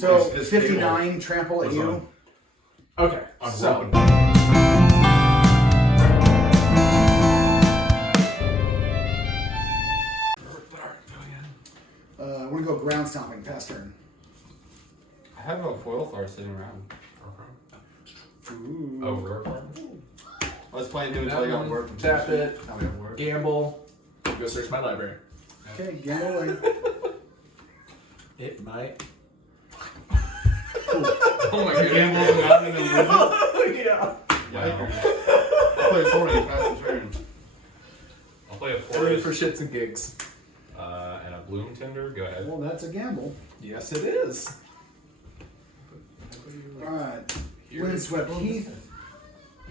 So 59 trample at you. Okay, so We're gonna go ground stomping. Pass turn. I have a foil Thar sitting around. Ooh. oh, ruric. I was playing him until I got work. Tap it. Now we have work. Gamble. Go search my library. Okay, gamble away. It might. Oh my god. Gamble out in the middle. Yeah. I'll play a sword and pass the turn. I'll play a Ready forest for shits and gigs. and a bloom tinder. Go ahead. Well, that's a gamble. Yes, it is. All right. Here. Windswept Heath.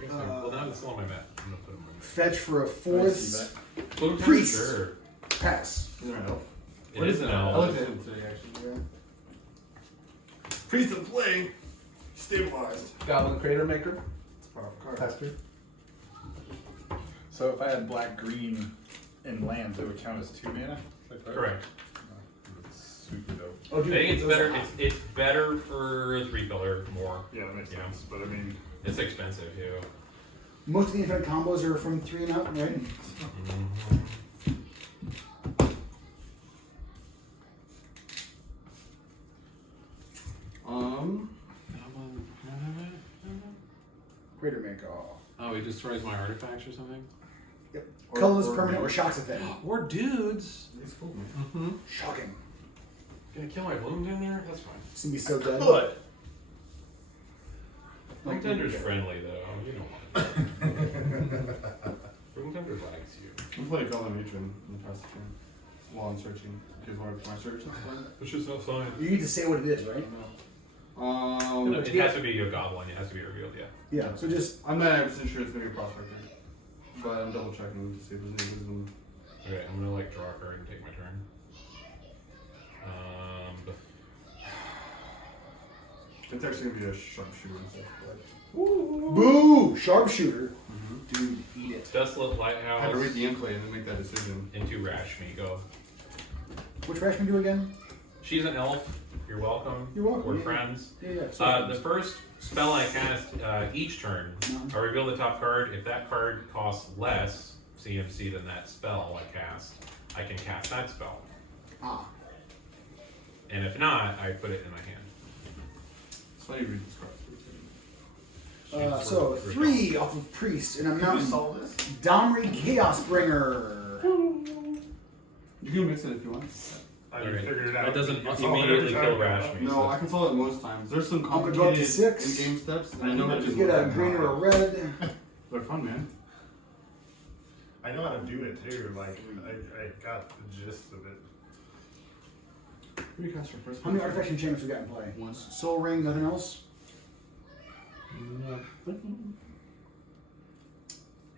Well, now it's still on my map. I'm gonna put them Fetch for a forest. in. Bloom tinder, Priest. sure. Pass. Is there an elf? It is an I elf. looked at him today actually. Yeah. Priest of play. Stabilized. Goblin Crater Maker. It's a powerful card. Pastor. So if I had black, green, and lands, it would count as 2 mana? Is that Correct. That's super dope. Oh, I think it's better. It's better for 3-color more. Yeah, that makes Yeah. sense. But I mean, It's expensive too. Most of the infinite combos are from 3 and out, right? Greater Maker. Oh, he destroys my artifacts or something. Yep. Colorless permanent or shocks a thing. We're dudes. He's cool, man. Mm-hmm. Shocking. Gonna kill my bloom tinder? That's fine. It's gonna be so dead. Good. Bloom tinder's friendly though. You don't want it. Bloom tinder likes you. I'm playing a Goblin Matron in the past turn. While I'm searching. Because when my search is fun. It's just no sign. You need to say what it is, right? It has to be a goblin. It has to be revealed. Yeah. Yeah. So just I'm not 100% sure it's gonna be a prospector. But I'm double checking to see if there's any wisdom. Okay, I'm gonna like draw a card and take my turn. It's actually gonna be a sharpshooter instead. boo, sharpshooter. Dude, eat it. Desolate I Lighthouse had to read the gameplay and then make that decision. into Rashmi. Go. Which Rashmi do again? She's an elf. You're welcome. You're welcome, We're yeah. friends. Yeah. So The first spell I cast each turn, I reveal the top card. If that card costs less CMC than that spell I cast, I can cast that spell. ah. And if not, I put it in my hand. So you read this card. So 3 off of Priest and a mountain. solve this? Domri Chaos Bringer. You can mix it if you want. I Alright. figured it out. That doesn't You can solve it immediately every kill time. Rashmi. No, I can solve it most times. There's some I'm gonna go up to complicated 6. in-game steps, and I know that Just get a green or a red. They're fun, man. I know how to do it too. Like I got the gist of it. Who do you cast your first? How many artifacts and enchantments we got in play? Once. Soul Ring, nothing else?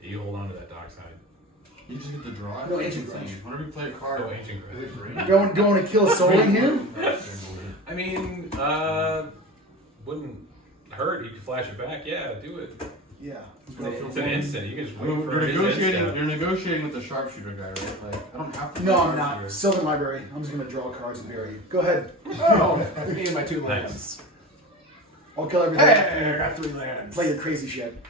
You hold on to that dark side. You just get to draw it. No, It's Ancient insane. Grudge. Whenever you play a card, Oh, ancient grave. Don't want to kill a Soul Ring here? I mean, wouldn't hurt. You could flash it back. Yeah, do it. Yeah. It's an instant. You can just wait You're for his negotiating. instant. You're negotiating with the sharpshooter guy, right? Like I don't have to. No, play I'm not. sharpshooter. Sylvan Library. I'm just gonna draw cards and bury you. Go ahead. Oh, me and my 2 Nice. lands. I'll kill everything. Hey, I got 3 lands. Play your crazy shit.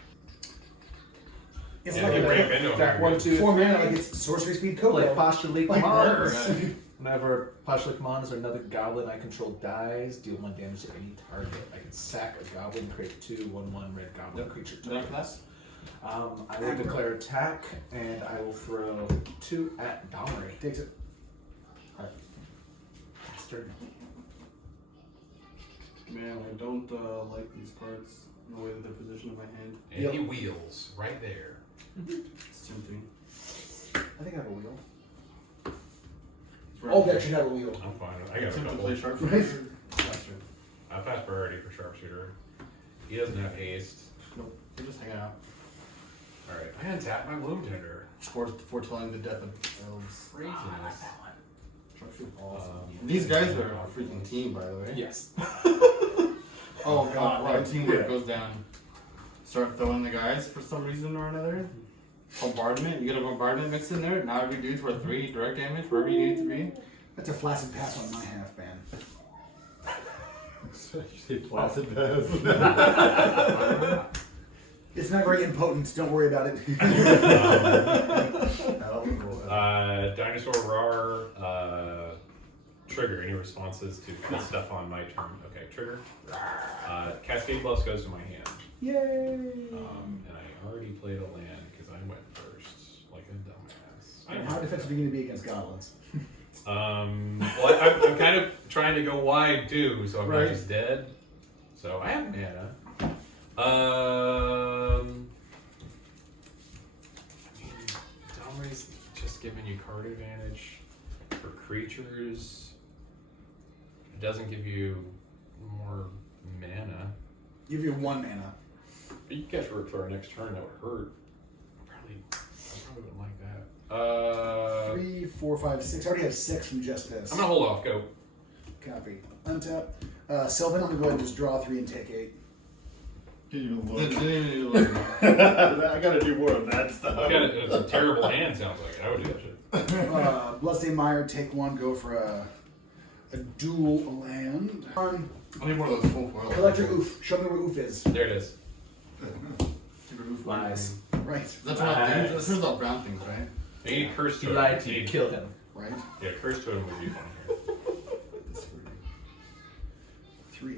It's Yeah, like you a break into Back him. 1, 2, 4 mana, like it's sorcery speed Coco. Like Postulate Like Commands. murder. Whenever Postulate Commands or another goblin I control dies, deal 1 damage to any target. I can sack a goblin, create 2 1/1 red goblin creature Did I tokens. I will declare attack, and I will throw 2 at Domri. Takes it. It's turn. Man, I don't like these cards in the way that they're positioned in my hand. And he wheels right there. It's tempting. I think I have a wheel. It's right Oh, there. that should have a wheel. I'm fine. I I'm got a tempted to couple. play sharpshooter. Right. Faster. I pass priority for sharpshooter. He doesn't have haste. Nope. We're just hanging out. All right, I untap my bloom tinder. Foretelling the death of elves. Craziness. Sharpshooter. These guys are a freaking team, by the way. Yes. Oh god, right. our teamwork goes down. Start throwing the guys for some reason or another. Bombardment, you get a bombardment mixed in there. Now every dude's worth 3 direct damage, wherever you need it to be. That's a flaccid pass on my half, man. You say placid best. It's not very impotent. Don't worry about it. Dinosaur Rar, trigger. Any responses to put stuff on my turn? Okay, trigger. Cascade Bluffs goes to my hand. Yay! And I already played a land because I went first, like a dumbass. And how defensive are you going to be against goblins? Well, I'm kind of trying to go wide too, so I'm Right. not just dead. So I have mana. Dominary's just giving you card advantage for creatures. It doesn't give you more mana. Give you 1 mana. You can catch Rook for our next turn, that would hurt. I probably wouldn't like that. 3, 4, 5, 6. I already have 6 from just this. I'm gonna hold off, go. Copy. Untap. Sylvan, I'm going to go ahead and just draw 3 and take 8. Didn't even look. I gotta do more of that stuff. It's a terrible hand, sounds like. I would do that shit. Bloodstained Mire, take 1, go for a dual land. On I need more of those full foil. Collector Oof. Show me where Oof is. There it is. Lies. Right. That's what I do. This is all brown things, right? I need Curse He to lied to you. Kill him. Right. Yeah, Curse to him would be fun here. 3.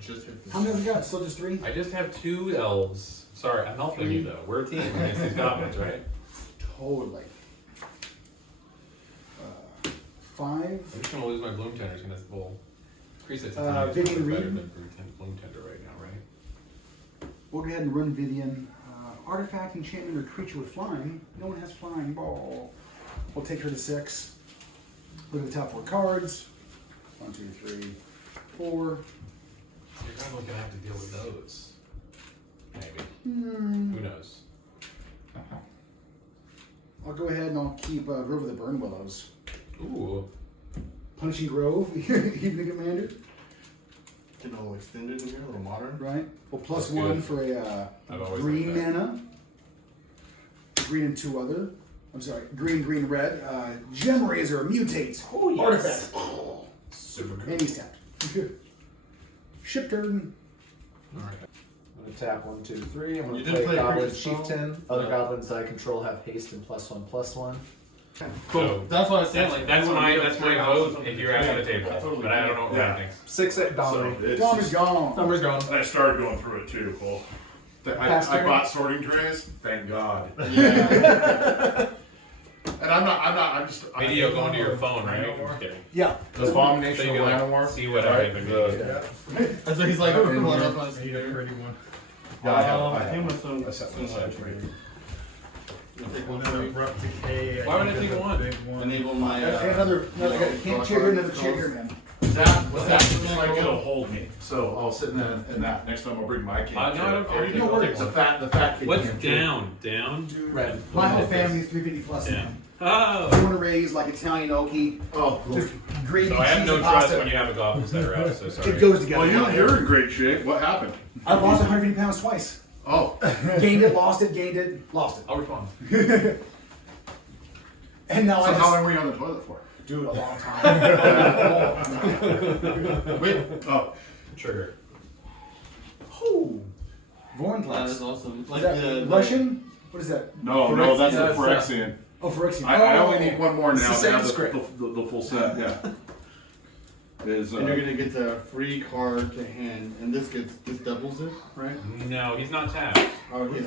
Just hit this. How many have you got? Still just 3? I just have 2 elves. Sorry, I'm helping you though. We're a team against these goblins, right? Totally. 5. I'm just gonna lose my Bloom Tender. It's gonna increase it to 10. Vivian Better Reed? than Bloom Tender right now, right? We'll go ahead and run Vivian. Artifact, enchantment, or creature with flying. No one has flying. Ball. We'll take her to 6. Look at the top 4 cards. 1, 2, 3, 4. You're probably gonna have to deal with those. Maybe. Who knows? I'll go ahead and I'll keep Grove of the Burn Willows. Ooh. Punishing Grove, even a commander. Getting a little extended in here, a little modern. Right. Well, plus That's 1 good. for a I've always green liked that. mana. Green and 2 other. I'm sorry, green, green, red. Gem Razor, mutate. Oh, yes. Artifact. Super cool. And he's tapped. Ship turn. Alright. I'm gonna tap 1, 2, 3. I'm gonna You play didn't play Goblin Creature Chieftain. Other goblins that I control have haste and +1/+1. So, That's what I was saying. Like that's my vote if you're at the table. Totally. But I don't know what Ryan thinks. 6 at So Dominary. it's Dom is just- gone. Number's gone. I started going through it too, Cole. I Pastor? bought sorting trays. Thank God. Yeah. And I'm just. Video going to your phone, right? I'm just kidding. Yeah. The So Abomination you of can, like, Llanowar. see what right? happened. And so he's like, Oh, pulling yeah. up on his Need a pretty one. Yeah, I have. I think with some. I set one aside for you. Take one Another for abrupt decay. Why would I think take is a one? big one. enable my. I have another can't chair here, another chair here, man. Was that It's like it'll hold me. So I'll sit in that. Next time I'll bring my king. No, I don't care. No worries. The fat kid. What's can, too. down? Down? Red. My whole family's 350 plus. Down. I Oh! want to raise like Italian oaky. Oh, cool. Just gravy, So I have cheese, no and trust pasta. when you have a goblins that are out, so sorry. It goes together. Well, you're in great shape. What happened? I lost 150 pounds twice. Oh. Gained it, lost it, gained it, lost I'll respond. it. And now So I how just long were you on the toilet for? do it a long time. Wait. Oh. Trigger. Oh, Vorn That is class. awesome. Is Like that the Russian? What is that? No, that's the Yeah, Phyrexian. Oh, Phyrexian. I only need one more It's now. the They have Sanskrit. the full set, yeah. Is, And you're gonna get the free card to hand, and this doubles it, right? No, he's not tapped. Oh, yeah.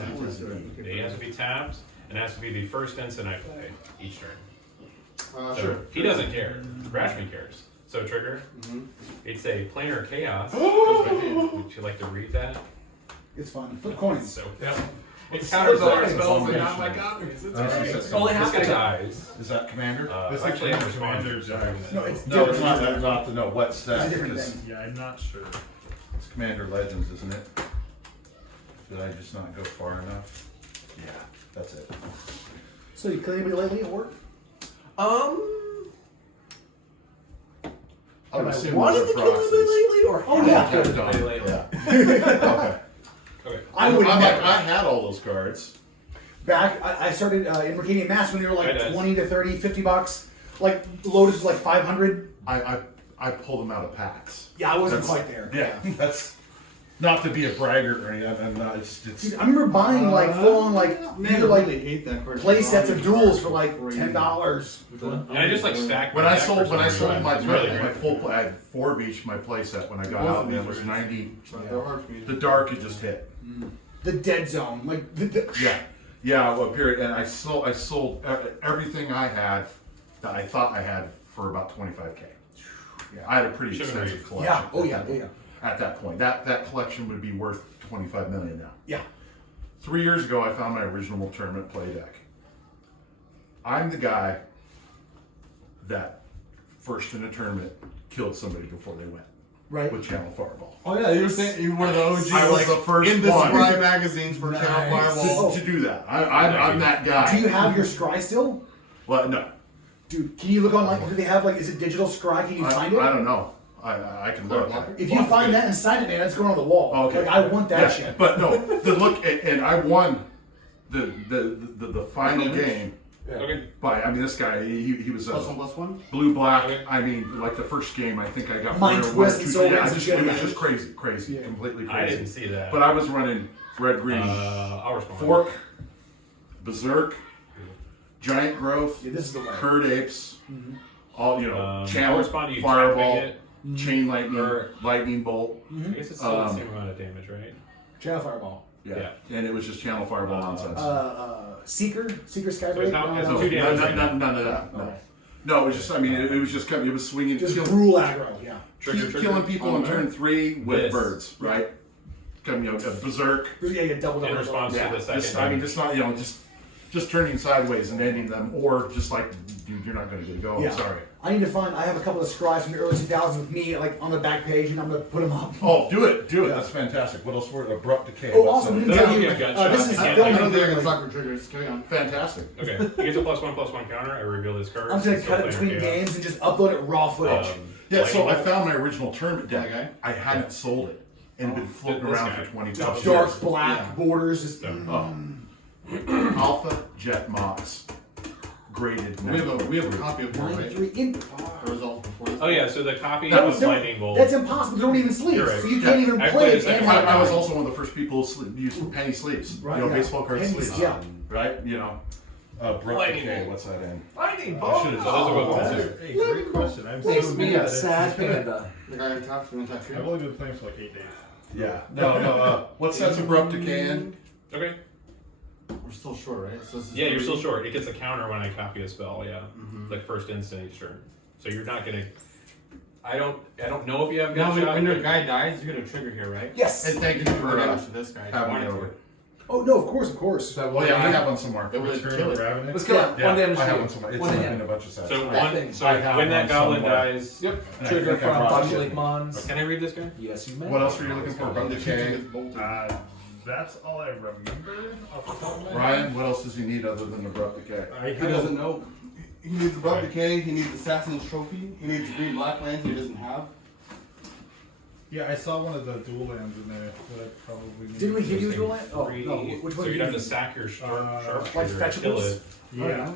Okay. He has to be tapped, and it has to be the first instant I play each turn. So Sure. he doesn't care. Rashmi cares. So trigger. Mhm. It's a planar chaos. Would you like to read that? It's fun. Flip coins. So it It's counters all our so spells and nice. not my copies. It's Oh, great. it's only This half guy the dies. Is that Commander? This Actually, is I'm Commander responding. Jackson. No, it's No, different. it's not. That's not the no. What's It's that? a different It's- thing. Yeah, I'm not sure. It's Commander Legends, isn't it? Did I just not go far enough? Yeah, that's it. So you killed anybody lately at work? I would Have I assume wanted those to are kill anybody proxies. lately, or Oh, have yeah. I killed Yeah. anybody lately? Yeah. Okay. Okay. I would I'm never. like, I had all those cards. Back, I started in Mercadian Mass when they were I like did. 20 to 30, $50. Like Lotus was like 500. I I pulled them out of packs. Yeah, I wasn't That's- quite there. Yeah, that's not to be a braggart or anything. I'm not. It's Dude, I remember buying like full on like Man, I either like really hate that card. play sets of duels for like $10. And I just like stacked when my I deck sold for some reason. my It's really my great. full play, I had 4 of each my play set when I got out, and it was 90. They're hard for me. The dark it just hit. The dead zone, like Yeah, well, period. And I sold everything I had that I thought I had for about 25K. Yeah, I had a pretty Should've extensive agreed. collection. Yeah, oh yeah, yeah. At that point, that collection would be worth 25 million now. Yeah. 3 years ago, I found my original tournament play deck. I'm the guy that first in a tournament killed somebody before they went Right. with Channel Fireball. Oh yeah, you were saying you were one of the OGs. I was like, the first in the one. Spry magazines for Nice. Channel Fireball. To do that, I'm that guy. Do you have your scry still? Well, no, Dude, can you look online? Do they have like, is it digital scry? Can you find it? I don't know. I can look. If you find that and sign it, man, it's going on the wall. Okay. Like, I want that Yeah, shit. But no, the look, and I won the final game Okay. by. I mean, this guy, he was +1/+1. blue black. Okay. I mean, like the first game, I think I got Mind one or twist two. and so Yeah, makes just, it it was good. just crazy, Yeah. completely crazy. I didn't see that. But I was running red green, I'll respond. fork, berserk, giant growth, Yeah, this is the way. herd apes, all I'll channel, respond to you fireball, tapping it. chain lightning, Or- lightning bolt. I guess it's still the same amount of damage, right? Channel Fireball. Yeah. And it was just channel fireball nonsense. Seeker There's Skyblade. not- it's No, two damage none, right now. none of that. No, Okay. no, it was just. I mean, it was just. It was swinging, Just killing, rule aggro, yeah. killing people on turn 3 with This. birds, right? Come, a berserk. Yeah, double. In response Yeah, to the second. just, I mean, just not, just turning sideways and ending them, or just like, dude, you're not going to get a go. Yeah. I'm sorry. I need to find. I have a couple of scries from the early 2000s with me, like on the back page, and I'm gonna put them up. Oh, do it. Yeah. That's fantastic. What else? Were abrupt decay? Oh, What's also, we that? didn't That'll tell be you. a gut This shot. is I I don't filming. think I can sucker triggers. Carry on. Fantastic. Okay, he gets a +1/+1 counter. I reveal this card. I'm just gonna Still cut it playing between chaos. games and just upload it raw footage. Yeah. So I Lightning found my original tournament deck. Okay. I hadn't sold it, and it had been floating This around guy. for 20 No, plus Dark years. black Yeah. borders. Just, So, Alpha Jet Mox, graded. We have a 93. copy of one, right? 93 in. The results before this. Oh yeah, so the copy That of was- Lightning Bolt. That's impossible. They don't even sleep, You're right. so you can't Yeah. even I play played it. a second and time. I was also one of the first people to use penny sleeves. Right, You know, yeah. baseball card Penny sleeves. yeah. Right? Abrupt Lightning decay. bolt. What's that in? Lightning I bolt. should have So those are both just. ones. Hey, great question. I'm Makes so me mad a at sad it. panda. The guy in top, in top I've three. only been playing for like 8 days. Yeah. No. What sets abrupt decay in? Okay. We're still short, right? So this is Yeah, you're 30. still short. It gets a counter when I copy a spell. Yeah, like first instant each turn. So you're not gonna. I don't know if you have Now, gut shot. when your guy dies, you're gonna trigger here, right? Yes. And thank you for damage to this guy. Having Wanted it to. over. Oh no, of course, of course. Is that Well, one? yeah, I have one somewhere. It would Return kill of it. Ravenous. Let's kill it. Yeah, One damage I have to one you. somewhere. It's One in hand. a bunch of sets. So That one. thing. So I have when that one goblin somewhere. dies. Yep. And I Trigger think I from brought Body it. Lake Mons. Can I read this guy? Yes, you may. What else are you looking for? Abrupt The decay. is bolted. That's all I remember off the top of my head. Ryan, what else does he need other than abrupt decay? I He have doesn't know. He needs Abrupt Decay, he needs Assassin's Trophy, he needs green black lands he doesn't have. Yeah, I saw one of the dual lands in there that I probably need. Didn't we give you a Those dual things land? Oh free. no, which one? So did you'd you have to use? sack your sharpshooter Like and kill fetchables? it. Yeah.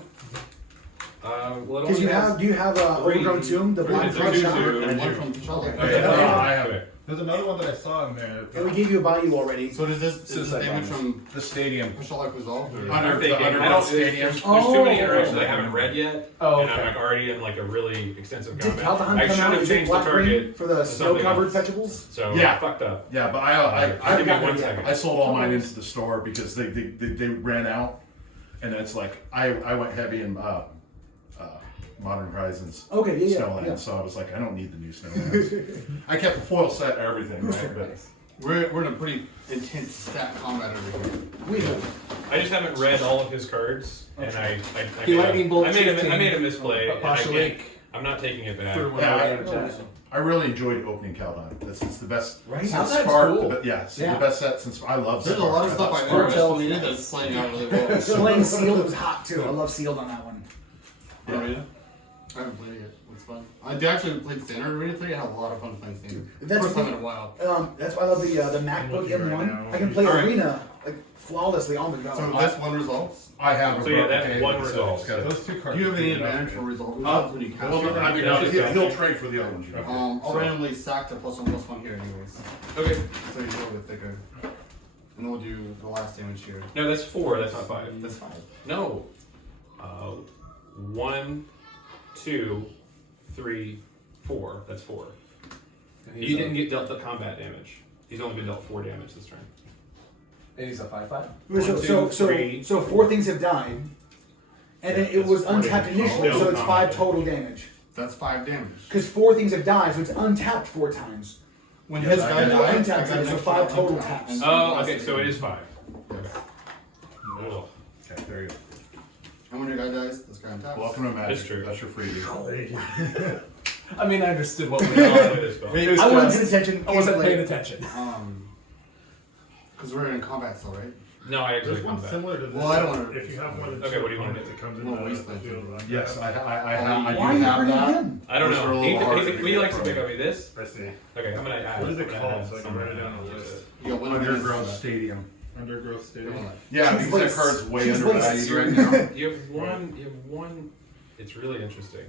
Well, it Because only has do you have three- Overgrown Tomb, the three black is a card 2/2. shot? And one from Charlotte. Okay. Yeah, I have Okay. There's another one that I saw in there. And we gave you a value already. So does this, is this Suicide damage bombers. from the stadium. Charlotte resolved? Or? Under I'm the thinking, I underground don't, stadium. there's too many Oh. interactions I haven't read yet, Oh, and I'm okay. like already in like a really extensive Did combat. Caldehunt I come should out? have Is it changed the black green target for the to something snow-covered else. fetchables? So Yeah. fucked up. Yeah, but I got one it. second. I sold all mine into the store because they ran out, and it's like I went heavy in Modern Horizons. Okay, yeah, Snowlands, yeah. so I was like, I don't need the new Snowlands. I kept the foil set and everything, right? But We're in a pretty intense stat combat over here. We do. I just haven't read all of his cards, and I He lightning bolt I made a 15, misplay, and I Apostle can't, Lake. I'm not taking it back. Third one Yeah, away I- out of Genesis. I really enjoyed opening Caldon. It's the best. Right? Since Caldon's Spark, cool. it's Yeah. the best set since I love. There's a Spark. lot of I stuff love I Spark. never estimated that's playing out really well. Playing Sealed was hot too. I love Sealed on that one. Oh, yeah? I haven't played it yet. It's fun. I actually played Standard recently. I had a lot of fun playing Standard. That's First the time in thing. a while. That's why I love the MacBook looking right M1. now. I can play All right. Arena like flawlessly on the go. So that's one results. I have. So yeah, that's one result. Those two cards. Do you have any are big enough advantage to- for result Well, when you cast I mean, it? he'll trade for the other ones. You know. I'll randomly sack to +1/+1 here anyways. Okay. So you're a little bit thicker. And then we'll do the last damage here. No, that's 4. That's not 5. That's 5. No. 1, 2, 3, 4. That's 4. You didn't get dealt the combat damage. He's only been dealt 4 damage this turn. And he's a 5/5. So 4 things have died, and then it was untapped initially, so it's 5 total damage. That's 5 damage. Because 4 things have died, so it's untapped 4 times. When Yes, his I guy got dies, untapped, I got an so extra 5 total untapped. taps. And Oh, last okay, so damage. it is 5. Yes. Ugh. Okay, there you go. And when your guy dies, this guy untaps. Welcome to Magic. That's true. That's your freebie. I mean, I understood what we With were this spell. Wait, It was I wasn't just- paying attention. I wasn't gameplay. paying attention. Because we're in combat still, right? No, I actually There's one combat. similar to this. Well, I don't wanna- If you have one of the Okay, what do you want? that comes in We'll the waste that. field. Yes, I Why do are you have bringing that. him? I don't Those are a know. little harder to He get likes to from. pick up this. I see. Okay, I'm gonna add. What is it I'm gonna called, add so I can some write it down right on now. the list? You got one Underground Stadium. Undergrowth Stadium. Yeah, She's because that wasted. card's way She's undervalued wasted. right now. You have one. You have one. It's really interesting.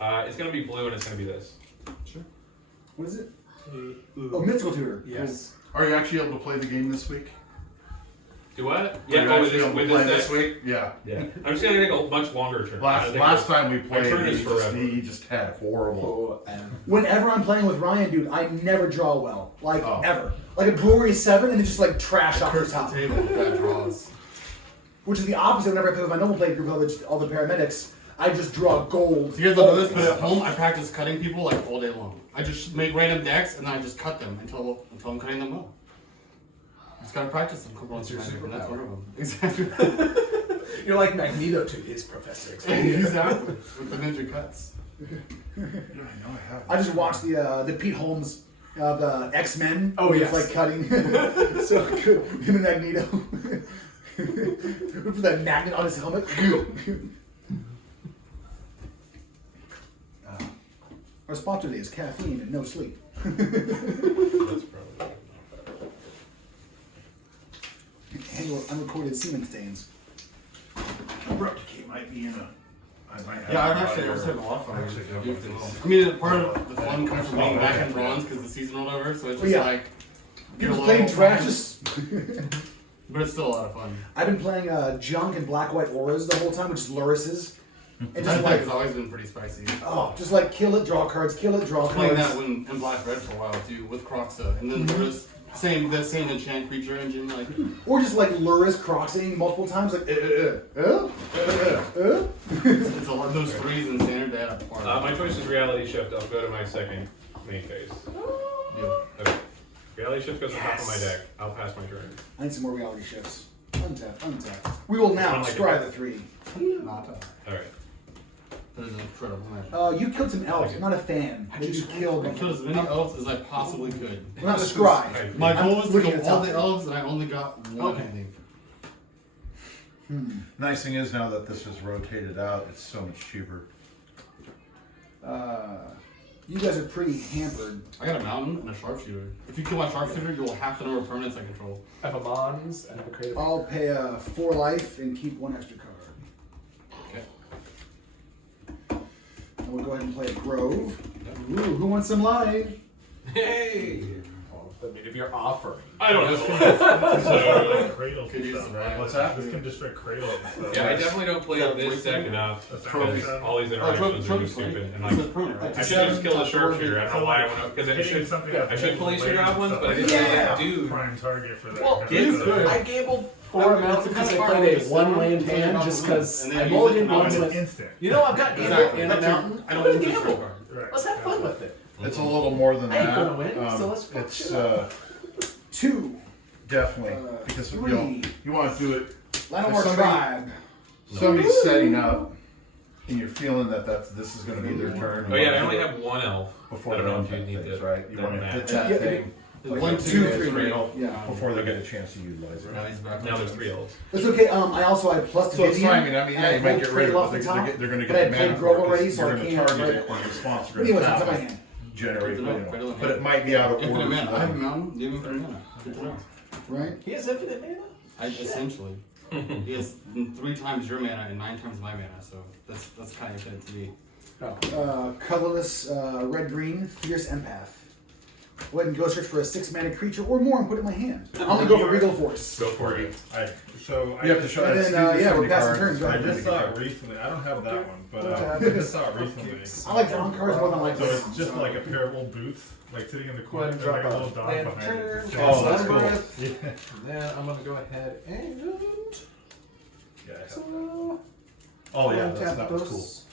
It's gonna be blue and it's gonna be this. What is it? Oh, mythical tutor. Yes. Are you actually able to play the game this week? Do what? Are you Yeah. Oh, with actually this, able to with play this this deck? week? Yeah. Yeah. I'm just gonna take a much longer turn. I Last think last time we my played, turn is forever. he just had horrible. Whenever I'm playing with Ryan, dude, I never draw well. Like, Oh. ever. Like a glorious 7 and then just like trash off the Curse the top. table with bad draws. Which is the opposite whenever I play with my normal play group with all the paramedics. I just draw gold. You guys don't know this, but at home I practice cutting people like all day long. I just make random decks and then I just cut them until I'm cutting them well. Just gotta practice them. It's your and that's superpower. one of them. Exactly. You're like Magneto to his Professor X. Exactly. With the ninja cuts. Yeah, I know I have. I just watched the Pete Holmes of X-Men. Oh, where he's, yes. like cutting. So good. Him and Magneto. Put that magnet on his helmet. Our sponsor today is caffeine and no sleep. That's probably. Annual unrecorded semen stains. Replicate might be in a. I might have Yeah, I've it actually out I was here. having a lot of fun. Actually, with yeah, it. but I mean, part of the fun comes from being back in bronze because the season rolled over, so it's just Yeah. like He get was a playing little- trash. but it's still a lot of fun. I've been playing junk and black white auras the whole time, which is Luris's. And That just deck like, has always been pretty spicy. just like kill it, draw cards, kill it, draw Playing cards. that when in Black Red for a while too with Croxa, and then there was the same enchant creature engine like. Or just like Luris crossing multiple times, like, It's a lot. Those threes in standard they add up hard. My choice is reality shift. I'll go to my second main phase. Yeah. Okay. Reality shift goes on top of my deck. I'll pass my turn. I need some more reality shifts. Untap, untap. We will now Unlike scry it. the 3. Not All right. that is incredible magic. You killed some elves. I'm not a fan. They just killed I them. killed as many elves as I possibly could. We're not a scry. My I'm goal was to looking kill at all top the three. elves, and I only got one. Okay. I think. Nice thing is now that this is rotated out, it's so much cheaper. You guys are pretty hampered. I got a mountain and a sharpshooter. If you kill my sharpshooter, you'll half the number of permanents I control. I have a Mons and I have a Cradle. I'll pay 4 life and keep 1 extra card. Okay. And we'll go ahead and play a Grove. Ooh, who wants some life? Hey. I mean, if you're offering. I don't know. So, cradle Could use some right. What's that? This can destroy cradle and stuff. Yeah, I definitely don't play this deck enough because all these interactions are too stupid. And like, I should just kill the sharpshooter. I don't know why I went up because I Hitting should. something I should police your goblins, but I didn't Yeah. do. prime target for that. Well, kind of it's stuff. good. I gambled 4 amounts because I played a 1-land hand just because And I then mulliganed use it one to with. Instant. You know, I've got gamble Exactly. and a mountain. I I'm don't gonna use this gamble. card. Right. Let's have fun with it. It's a little more than I ain't that. gonna win, so let's fuck it's shit up. 2. definitely because you know, 3. you want to do it. Lanowar Somebody- Tribe. Somebody's setting up, and you're feeling that this is going to be their turn. Oh yeah, I only have 1 elf. before I don't they know run if you that need things, to. right? You that want to map. hit that Yeah, thing. There's like 1, 2, 2, 3. Yeah. Before they get a chance to utilize it. Now he's back. Now there's 3 elves. That's okay. I also had plus So it's Vivian, fine. I mean, and yeah, you I might pulled get rid Cradle of off it. the top. They're going to but I get the played mana Grove for it already, 'cause so I you're going to can't. target Right? it, and the sponsor But anyways, going it's in my to hand. generate, Good to know. but it might be out of Infinite order. mana. I have a mountain. Do you have infinite mana? Good to know. Right? He has infinite mana? Essentially. He has 3 times your mana and 9 times my mana, so that's kind of infinite to me. Oh. Colorless, red-green, fierce empath. Go ahead and go search for a 6-mana creature or more and put it in my hand. I'm gonna go for Regal Force. Go for it. You have to show And us. then, yeah, we're passing turns. I Right? just saw it recently. I don't have that one, but I just saw it recently. I like drawing cards more than I like So this. it's just like a pair of old boots, like sitting in the Go corner, ahead and and like a drop little a dog land behind it. turn. Just Oh, that's cool. Yeah. Then I'm gonna go ahead and Yeah, I have that. so Oh yeah, tap that was those.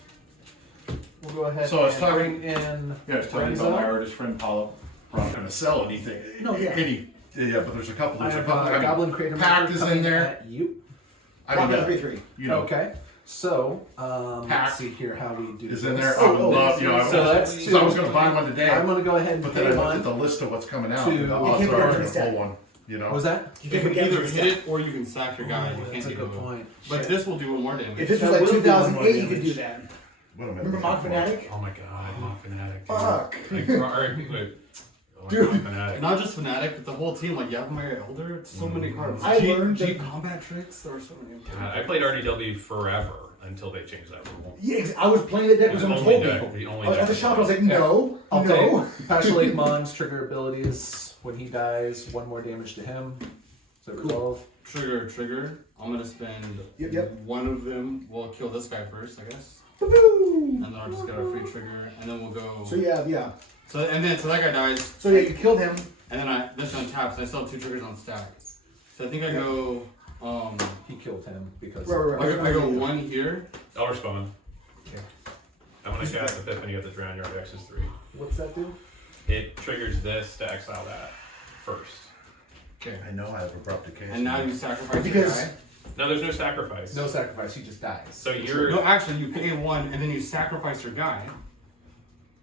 cool. We'll go ahead So I was and talking- bring in Yeah, I was talking about my artist friend Paulo. We're not going to sell anything. No, yeah. Yeah, but there's a couple. I There's a have couple. I mean, Goblin Cradle Pact is coming in there. at you. I mean, One, yeah, 3/3. you know, Okay. So let's Pact see here how we do is this. in there. I would love, you know, So that's I was going to buy one today, I'm gonna go ahead and but pay then I looked one. at the list of what's coming out. to- and You also, can't I'm put going it in to the pull stack. one. You know, What was that? You can either hit it or you can sack your guy. You That's can't a do good both. point. But Shit. this will do more damage. If this That was like will do one more 2008, you could do damage. that. what am I Remember looking Mod for? Fanatic? Oh my god, Mock Fanatic. dude. Fuck. Like, oh, Dude. Mock Fanatic. Not just Fnatic, but the whole team. Like Yavimaya Elder, it's so many cards. I learned G that- combat tricks. There were so many. God, I played RDW forever until they changed that rule. Yeah, I was playing the deck because The someone only told deck- me. the only I was at deck the I shop, I was like, played. no, I'll no. take Passion Lake Mon's trigger abilities. When he dies, 1 more damage to him. So Cool. 12. Trigger. I'm gonna spend Yep. one of them. We'll kill this guy first, I guess. Woo-hoo! And then I'll just get a free trigger, and then we'll go. So yeah. So that guy dies, So yeah, you killed him. and then this one taps. I still have 2 triggers on stack. So I think I go. He killed him because. Right. I go 1 here. I'll respond. Okay. I'm gonna cast Epiphany at the drown yard X is 3. What's that do? It triggers this to exile that first. Okay. I know I have abrupt decay. And now you sacrifice your Because- guy. No, there's no sacrifice. No sacrifice. He just dies. So you're. No, actually, you pay 1, and then you sacrifice your guy.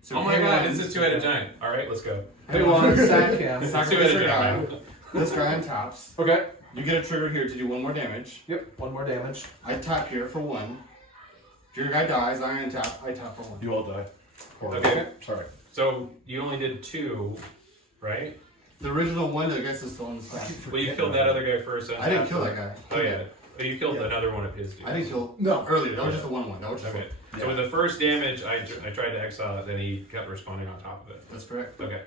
So Oh my pay god, 1, this is two-headed giant. Alright, let's go. Pay 1, sack him. Sacrifice Two-headed your guy. giant. This guy untaps. Okay. You get a trigger here to do 1 more damage. Yep. 1 more damage. I tap here for 1. If your guy dies, I untap. I tap for 1. You all die. Okay. Sorry. So you only did 2, right? The original 1, I guess, is still in the stack. Well, you killed that other guy first. And I didn't after- kill that guy. Oh yeah. Oh, you killed another one of his dudes. I didn't kill. No. Earlier. That was just the 1-1. That was just Okay. one. So with the first damage, I tried to exile it, then he kept responding on top of it. That's correct. Okay.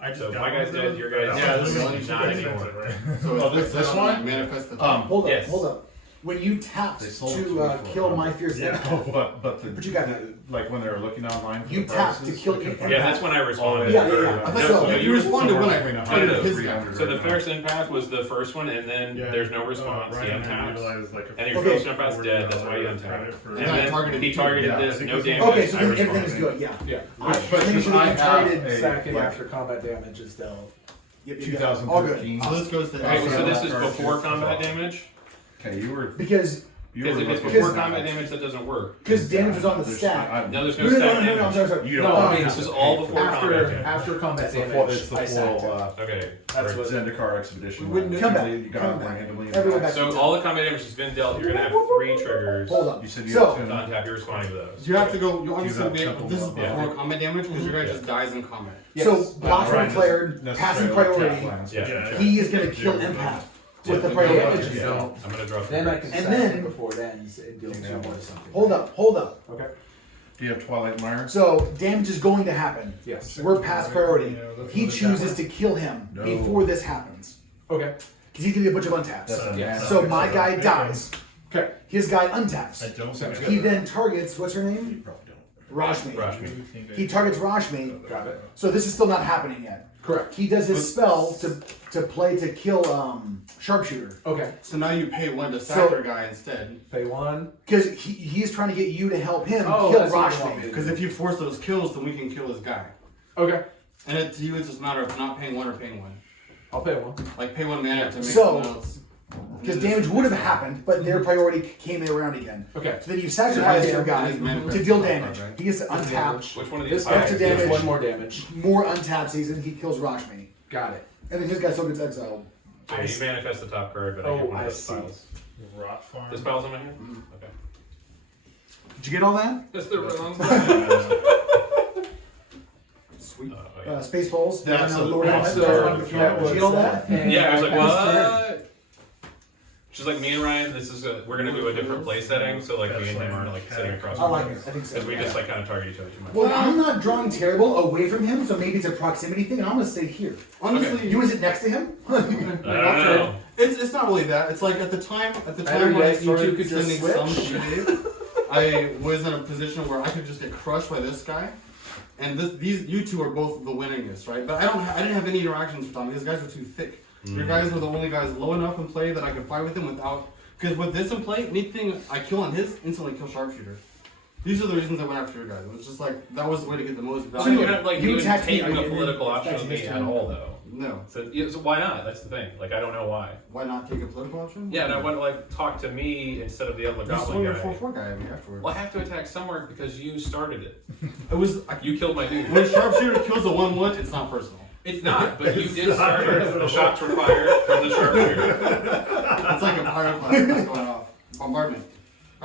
I just So got my one guy's of dead, those. your guy's Yeah, dead. this is It's Not expensive, anymore. right? So Oh, it's this one? Manifest the Hold up, Yes. hold up. When you tapped They sold to to me for kill my 100. fierce Yeah. empath, But you got that. like when they were looking online. For You the tapped to prices, kill they it. could- Yeah, that's when I responded. Yeah. I No, thought so. no, You responded when I Between tried 100 his and guy. 300 So the right now. first empath was the first one, and then Yeah. there's no response. He Ryan untaps. utilized like a And your Okay. first empath's dead, that's why he untapped. And And I then targeted he you. targeted Yeah, this, no because- damage. Okay, so I then responded. everything's good, yeah. Yeah. I think I have targeted a- Sacking like, after combat damage is dealt. Yep, 2013. So this goes to Okay, so this is Card before shit. combat damage? Okay, you were. Because Because if it's looking before at combat that. damage, that doesn't work. damage was on the There's- stack. No, there's no No, stack I'm damage. sorry. You No, don't. I mean, This is all before combat After damage. after combat It's the damage, full. It's the I sacked full. him. Okay. That's what. Zendikar expedition. We wouldn't- Come back, You got come it more back. handily. Everyone back. So all the combat damage has been dealt. You're gonna have 3 triggers. Hold up. You said you So, had To untap, you're responding to those. You have to go. You obviously got make. couple This is more. before Yeah. combat damage because your guy just dies in combat. so Yes. block Ryan declared, doesn't passing necessarily priority. tap lands. Yeah. He is gonna kill empath with the Yeah. priority. Yeah. Yeah. I'm gonna draw 3. Then I can And sack then- him before it ends and deal damage or something. Hold up. Okay. Do you have Twilight Mire? So damage is going to happen. Yes. We're past priority. Yeah, that's He what chooses that to kill him No. before this happens. Okay. Because he's gonna be a bunch of untaps. That's a Yeah. mana. So my guy dies. Okay. His guy I untaps. don't Sounds think He I- then targets, what's her You name? probably don't. Rashmi. Rashmi. He targets Rashmi. Got it. So this is still not happening yet. Correct. He does his spell to play to kill sharpshooter. Okay. So now you pay 1 to sack So- your guy instead. Pay 1. Because he's trying to get you to help him Oh, kill that's what you want me Rashmi. to Because if you force those kills, then we can kill his guy. Okay. And to you, it's just a matter of not paying 1 or paying 1. I'll pay 1. Like pay 1 mana to make So- someone else. Because damage would have happened, but their priority came around again. Okay. So then you sacrifice your guy It is manifest to deal card, damage. right? He gets to untap. Which one of This these? guy extra deals damage. 1 more damage. More untap season, he kills Rashmi. Got it. And then his guy still gets exiled. Yeah, you manifest the top card, but I Oh, get one I of those see. piles. Rot farm. This pile's in my hand? Okay. Did you get all that? That's the wrong one. Sweet. Yeah. Spaceballs. That's You know, a- Lord that's Helmet, a- on the camera. Did you get all that? Yeah, I was like, That's what? She's like, me and Ryan, we're gonna do a different play setting, so like me and him are like sitting across I from like each it. other. I think so. Because we yeah. just like kind of target each other too much. Well, I'm not drawing terrible away from him, so maybe it's a proximity thing, and I'm gonna stay here. Honestly, You want to sit next to him? I don't know. It's not really that. It's like at the time Better when I yet, you two started could just sending some switch. shit, I was in a position where I could just get crushed by this guy, and you two are both the winningest, right? But I didn't have any interactions with Tommy. These guys were too thick. Your guys were the only guys low enough in play that I could fight with him without. Because with this in play, anything I kill on his instantly kill sharpshooter. These are the reasons I went after your guys. It was just like that was the way to get the most So value. you're not like You even attacked me, taking are a you- political that's option on me this at time. all, though. No. So, yeah, so why not? That's the thing. Like, I don't know why. Why not take a political option? Yeah, and I want to like talk to me instead of the other You swung goblin your guy. 4/4 guy at me afterwards. Well, I have to attack somewhere because you started it. It was You killed my dude. when sharpshooter kills a 1/1, it's not personal. It's not, but you did start it. The shots were fired from the sharpshooter. It's like a pyroclast that's going off. Bombardment.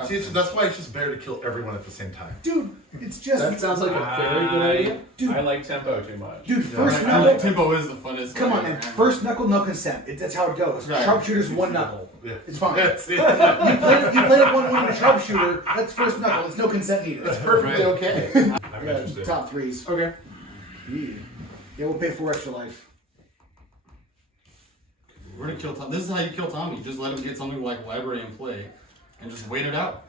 See, so that's why it's just better to kill everyone at the same time. Dude, it's just. That sounds like a very good idea. Dude. I like tempo too much. Dude, first Right, knuckle. tempo is the funnest. Come on, thing man. ever. First knuckle, no consent. That's how it goes. Right. Sharpshooter's one knuckle. Yeah. It's fine. That's it. You play it 1-1 with a sharpshooter. That's first knuckle. It's no consent needed. That's perfectly okay. I'm Yeah, interested. top threes. Okay. Yeah, we'll pay 4 extra life. We're gonna kill Tom. This is how you kill Tommy. Just let him get something like library and play, and just wait it out.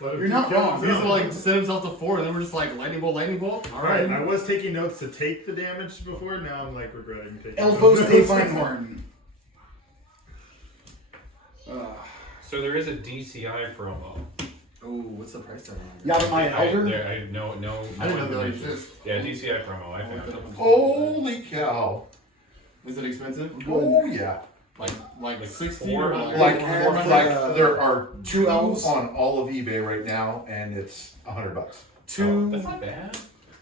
You're not wrong. He's like set himself to 4, and then we're just like lightning bolt, lightning bolt. All Right, right. I was taking notes to take the damage before, now I'm like regretting taking Elfos notes. de Feinhorn. So there is a DCI promo. Oh, what's the price tag on it? Yavimaya Elder. I no. I didn't know that information. exists. Yeah, DCI promo. I found it. Holy cow. Is it expensive? Oh yeah. Like 60 400. or Like, have, there are two elves. on all of eBay right now, and it's $100. Oh, Two that's not bad.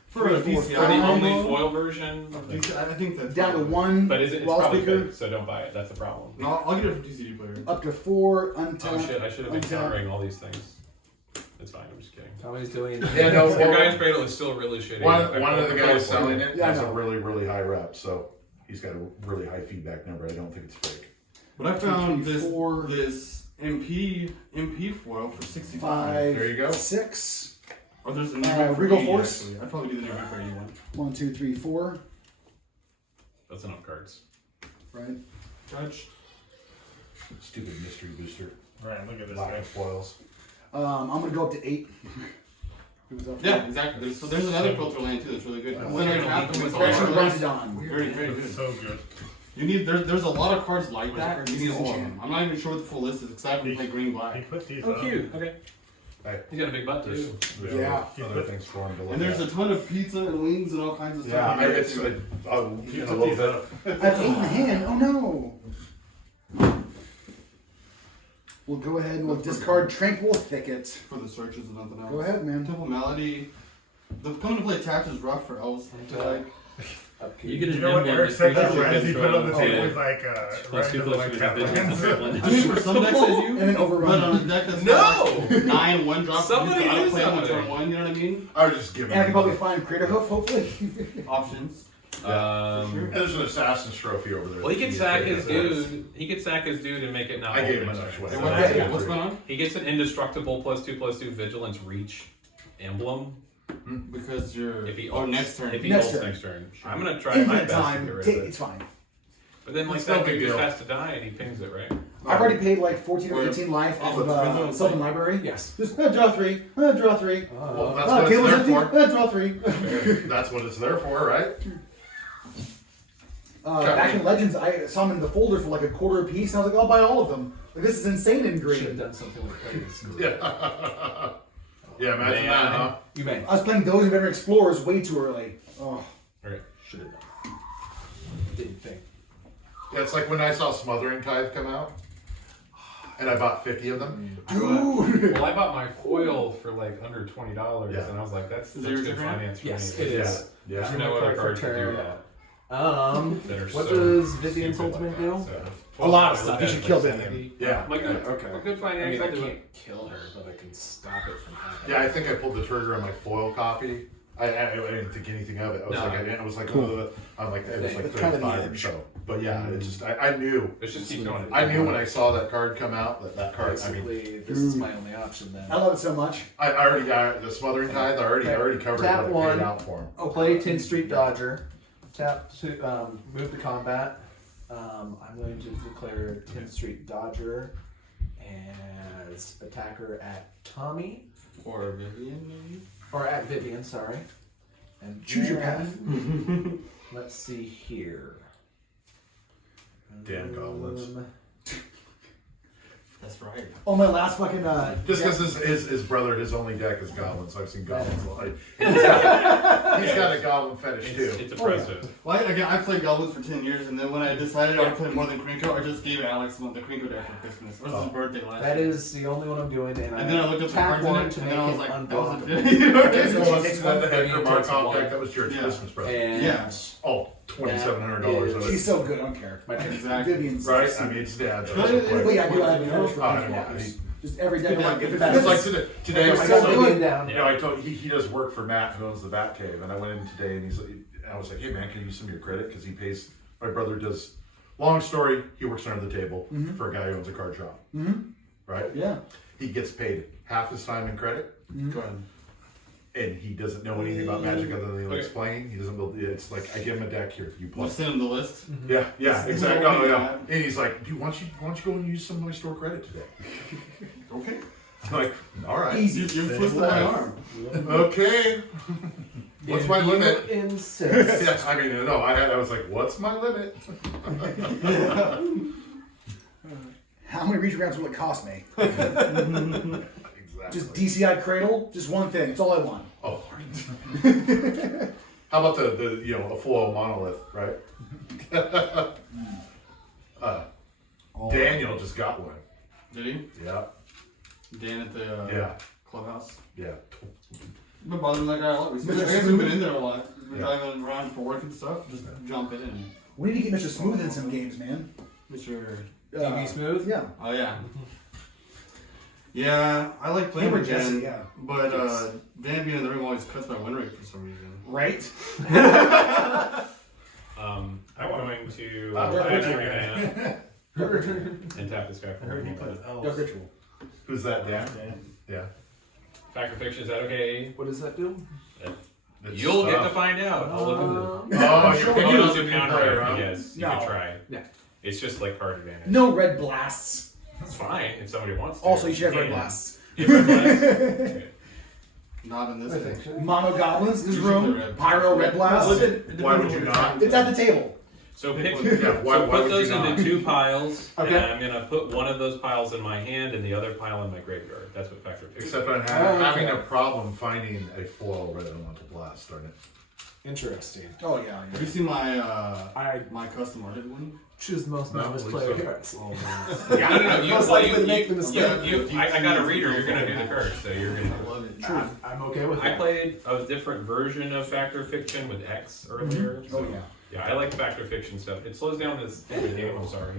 for a 3, 4, DCI. For the only promo. foil version. I think that's down to 1 But is it? It's wall probably speaker. fake, so don't buy it. That's the problem. No, I'll get it from TCG player. Up to 4 untapped. Oh shit! I should have been untap. countering all these things. It's fine. I'm just kidding. Tommy's doing. Yeah, no, Your guy's cradle is still really shitty. One I of the go guys for it. selling it Yeah, I has a know. really, really high rep, so he's got a really high feedback number. I don't think it's fake. But I found 2, 3, 4. this MP foil for 65. 5. There you go. 6. Or there's a new Regal for 80, Force. actually. I'd probably do the new for 81. 1, 2, 3, 4. That's enough cards. Right. Judge. Stupid mystery booster. Right, look at this Lack guy. of foils. I'm gonna go up to 8. Who's up for Yeah, that? exactly. There's another filter land too that's really good. Yeah. Then I have to with Especially all Grunted those. On. Very, very good. So good. You need there's a lot of cards like Where's that. the You need cards? all of them. I'm not even sure what the full list is because I haven't played green He black. put these Oh, up. cute. Okay. Right. He's got a big butt There's, too. there's Yeah. other things for him to look And there's at. a ton of pizza and wings and all kinds of Yeah, stuff. I it's He in a put little these bit. up. I have 8 in hand. Oh no. We'll go ahead and we'll discard Tranquil Thicket. For the searches and nothing else. Go ahead, man. Temple Melody. The coming to play attacked is rough for elves. I feel like. You get You know what Eric said that as he put it on the table? He's like, Plus right into the like trap lands. I mean, for some decks I do. And then overrun. But on a deck that's No! 9 1 drops, Somebody you gotta is play them on somebody. turn 1, you know what I mean? I was just giving And I can him probably the- find Crater Hoof, hopefully. Options. And there's an assassin's trophy over there. Well, he that could you sack can his take. dude. He could sack his dude and make it not. I gave him hold an him extra back. one. Hey, So what's, that's what's good. going on? He gets an indestructible +2/+2 vigilance reach emblem Because you're. if he Oh, ults- next turn. If he Next ults turn. next turn. I'm gonna try my Infinite best to time. get rid Take, of it's it. fine. But then like It's no that big dude just deal. has to die and he pings it, right? I've already paid like 14 or Where- 18 life off is of it Grenzo Sylvan like- Library. Yes. Just draw 3. Draw 3. Well, that's what it's table's there empty. for. Draw 3. That's what it's there for, right? Back in Legends, I saw them in the folder for like a quarter a piece, and I was like, I'll buy all of them. Like, this is insane in Should have green. done something with plays. Yeah. Yeah, imagine Man. that, huh? You may. I was playing those and Veteran Explorers way too early. Oh. Okay. Should have done. Didn't think. Yeah, it's like when I saw Smothering Tithe come out, and I bought 50 of them. Dude! Well, I bought my foil for like under $20, Yeah. and I was like, that's Is good it your turn? finance for Yes, me. it Yeah. is. Yeah. There's Draw no my other card cards for to do turn. that. What That are so does Vivian's stupid ultimate like do? that, so. A lot of I stuff. look You at should it kill like them. 70. Yeah. Like good. Okay. Well, good I finance. mean, I I'll do it. can't kill her, but I can stop it from happening. Yeah, I think I pulled the trigger on my foil copy I didn't think anything of it. I was No. like, I was like, Cool. I'm like, it was like That's kind of the 35 or edge. so. But yeah, it just, I knew. Let's just keep going. I knew when I saw that card come out that card. I mean, Basically, this is my only option then. I love it so much. I already got the smothering tithe. I already covered Tap what I one. paid out for him. Oh, play 10th Street Dodger. Tap to move to combat. I'm going to declare 10th Street Dodger as attacker at Tommy. Or Vivian, maybe? Or at Vivian, sorry. And Choose your then- path. Let's see here. Damn goblins. That's right. Oh, my last fucking. Just because his brother, his only deck is goblins. I've seen goblins. Like, he's got a goblin fetish too. It's impressive. Well, again, I played goblins for 10 years, and then when I decided I would play more than krenko, I just gave Alex the krenko deck for Christmas. It was his birthday last That year. is the only one I'm doing, and And then I looked up the tap cards in one it, to and make then I was it like, unblockable. Okay, so She let's takes the one. Hector Takes Markov one. deck that was your Yeah. Christmas present. And Yeah. Oh, $2,700 of She's it. so good. I don't care. my turn. Exactly. Vivian's. Right? I mean, it's dad's. But it- But yeah, I do have a fetish for Oh, these yeah, walkers. he- Just every deck. Like, if it It's like fits. today It's I so saw, good. Down. you know, I told he does work for Matt who owns the Bat Cave, and I went in today and I was like, hey man, can you use some of your credit? Because he pays. My brother does. Long story, he works under the table for a guy who owns a card shop. Right? Yeah. He gets paid half his time in credit, Go ahead. and he doesn't know anything about Magic other than he likes Okay. playing. He doesn't build. It's like I give him a deck here. You play. We'll send him the list. Yeah, yeah, This is exactly. what Oh, we yeah. got. And he's like, dude, why don't you go and use some of my store credit today? Okay. I'm like, all right. You're twisting my arm. Okay. What's my limit? Insist. Yeah, I mean, no, I was like, what's my limit? How many reach rounds will it cost me? Exactly. Just DCI cradle. Just one thing. It's all I want. Oh, right. How about the a full monolith, right? Daniel just got one. Did he? Yeah, Dan at the yeah, clubhouse. yeah. Been bothering that guy a lot. I guess we've been in there a lot. We're driving around for work and stuff. Just jump in and We need to get Mr. Smooth in some games, man. Mr. TV Smooth? Yeah. Oh yeah. Yeah, I like playing Him or with Jesse, Dan, yeah. but Dan being in the room always cuts my win rate for some reason. Right? I'm going to Dark add Ritual. your hand and tap this guy for I heard you one play more. elves. Dark Ritual. Who's that, Dan? Yeah. Fact or fiction, is that okay? What does that do? That's You'll get to stuff. find out. I'll look into it. Oh, Sure. you're Can picking you up use a a new counter? player, huh? Yes, you No. can try. Yeah. It's just like card advantage. No red blasts. It's fine if somebody wants to. Also, you should have red Yeah. blasts. You have red blasts? Not in this thing. Mono goblins in this Usually room. red. Pyro red blasts. Why would you not? It's at the table. So pick. Yeah, why So would put you those not? into 2 piles, Okay. and I'm gonna put one of those piles in my hand and the other pile in my graveyard. That's what factor fiction. Except I'm having a problem finding a foil red elemental blast, darn it. Interesting. Oh, yeah. Have you seen my I my custom arted one? choose the most No, novice please player don't. cards. Oh man. No. Most well, likely to make the mistake. I got a reader. You're gonna do the cards, so you're gonna. I love it. I'm okay with I that. played a different version of Factor Fiction with X earlier. So Oh, yeah. yeah, I like Factor Fiction stuff. It slows down the game. I'm sorry.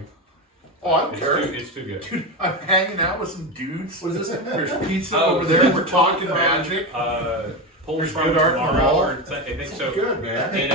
Oh, I don't It's care. it's too good. Dude, I'm hanging out with some dudes. What is this? There's pizza Oh, over there. We're talking from, magic. Pulled There's from good art from tomorrow. all. Or I think so. Good, man. It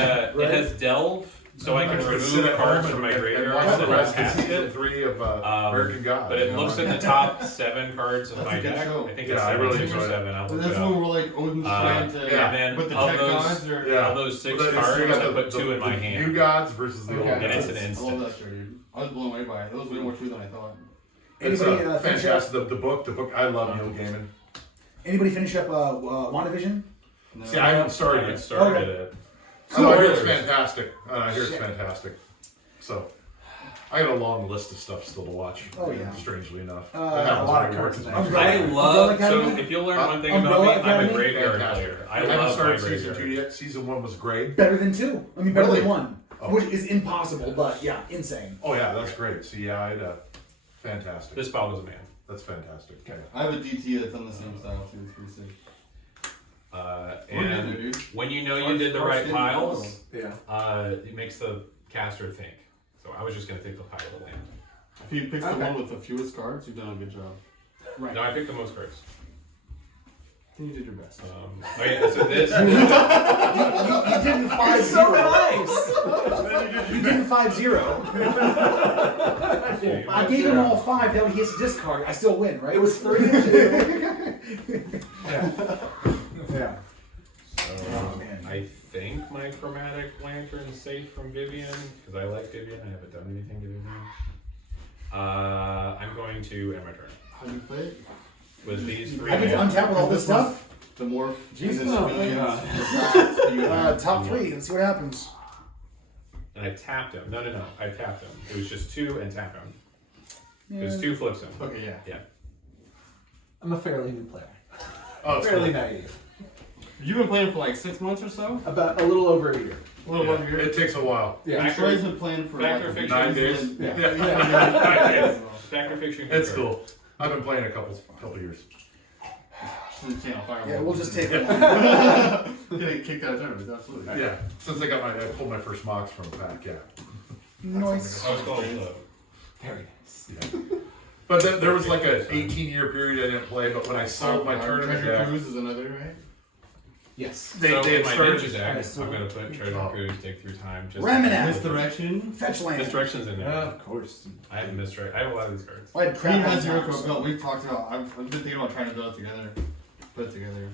has delve, so I can could sit remove at cards home from my and graveyard watch instead the of rest of cast season it. 3 of American Gods. But it you know? looks in the top 7 cards of That's my a good deck. show. I think Yeah, it's I 7, really 6 or enjoy it. 7. I'll So look that's it when up. we're like Odin's trying to yeah. And then put the of tech those, gods or Yeah. of those 6 But it's- cards, you got I put 2 in my New hand. gods versus the Okay. old And gods. it's an I love instant. that show, dude. I was blown away by it. That was way more true than I thought. It's Anybody finish up? fantastic. The book. I love Neil Gaiman. Anybody finish up WandaVision? No. See, I haven't I started haven't it. started it. Oh, I hear it's Spoilers. fantastic. I hear it's fantastic. So, I got a long list of stuff still to watch. Oh, yeah. Strangely enough. A lot of cards in there. Umbrella- I Umbrella love, so Academy? if you'll learn one thing about Umbrella me, I'm a Academy? graveyard Fantastic. player. I haven't love my started season 2 graveyard. yet. Season 1 was great. Better than 2. I mean, better Really? than 1. Oh. Which is impossible, but yeah, insane. Oh yeah, that's great. See, yeah, I'd fantastic. This pile was a man. That's fantastic. Okay. I have a DT that's on the same style too. It's pretty sick. We're good, And dude. when you know you did the right piles, Yeah. it makes the caster think. So I was just going to take the pile of land. If you pick the Okay. one with the fewest cards, you've done a good job. Right. No, I picked the most cards. You did your best. Okay, so this. You didn't 5-0. So nice. You didn't 5-0. I gave him all 5. That he gets to discard. I still win, right? It was 3-2. Yeah. Oh, man. I think my chromatic lantern's safe from Vivian because I like Vivian. I haven't done anything to Vivian. I'm going to end my turn How do you play it? with these 3. I get to untap with all this stuff. The morph. Jesus. and then Oh, civilians, the fact, Top 3. Let's see what happens. And I tapped him. No. I tapped him. It was just 2 and tap him. Yeah. It was 2 flips him. Okay, yeah. Yeah. I'm a fairly new player. Oh, it's Fairly cool. naive. You've been playing for like 6 months or so? About a little over a year. A little over a year. It takes a while. Yeah. And Troy's been playing for Factor like fiction. 9 days. and- Yeah. Factor fiction. It's concur. cool. I've been playing a couple years. Since Channel Fireball. Yeah, we'll just take it. Getting kicked out of tournaments, absolutely. Yeah, since I pulled my first mocks from the pack, yeah. Nice. Oh, it's called Very nice. But there was like an 18-year period I didn't play, but when I sold my tournament Treasure deck, Cruise is another, right? Yes. they so had in my started. ninja deck, Nice. I'm gonna put Treasure Cruise, take through time. Just Remnant. Misdirection. Fetch land. Misdirection's in there. Of course. I have misdirect. I have a lot of these cards. I had He crap has on your top, so. built. We've talked about. I've been thinking about trying to build it together. Put it together.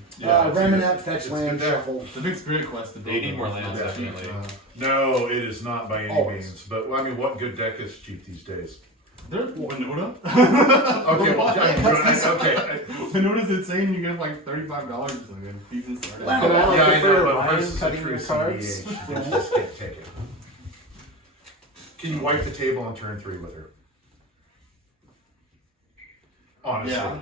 Remnant, fetch it's land, good deck. shuffle. The big spirit quest. To They build need it more is lands, not cheap, definitely. No, it is not by any Always. means. But I mean, what good deck is cheap these days? They're Winota. Okay, well, okay. Winota's insane. You get like $35 or something. Decent starter. Wow. Can I Yeah, I prefer know, but Ryan versus a cutting true your cards? CBH, you just can't take it. Can you wipe the table on turn 3 with her? Honestly. Yeah.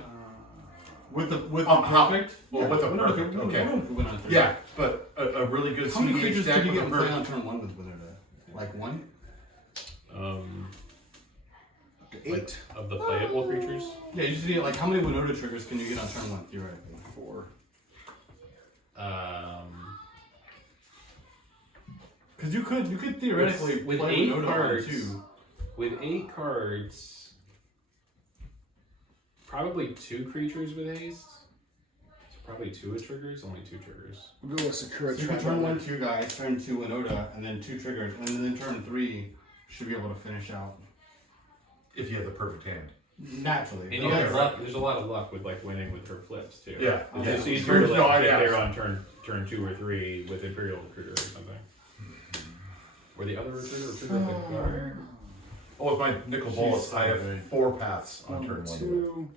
With the How- perfect. well, with the Winota perfect, could- okay. Winota could win on 3. Yeah, but a really good How many CBH creatures deck could you with get a to play on perfect. turn 1 with Winota? Like 1? Um, 8. of the playable creatures. Yeah, you just get like how many Winota triggers can you get on turn 1 theoretically? 4. Because you could theoretically With play 8 Winota cards. on 2. With 8 cards, probably 2 creatures with haste. So probably 2 triggers, only 2 triggers. We'll go with Sakura. So you can turn 1 2 guys, turn 2 Winota, and then 2 triggers, and then turn 3 should be able to finish out If you have the perfect hand. naturally. And you Okay, have right. luck. There's a lot of luck with like winning with her flips too. Yeah. It's Yeah. easier to No, like, get yeah. there on turn 2 or 3 with Imperial Recruiter or something. Or the other recruiter. Oh, with my nickel bullets, I have sorry. 4 paths on turn 1. 2.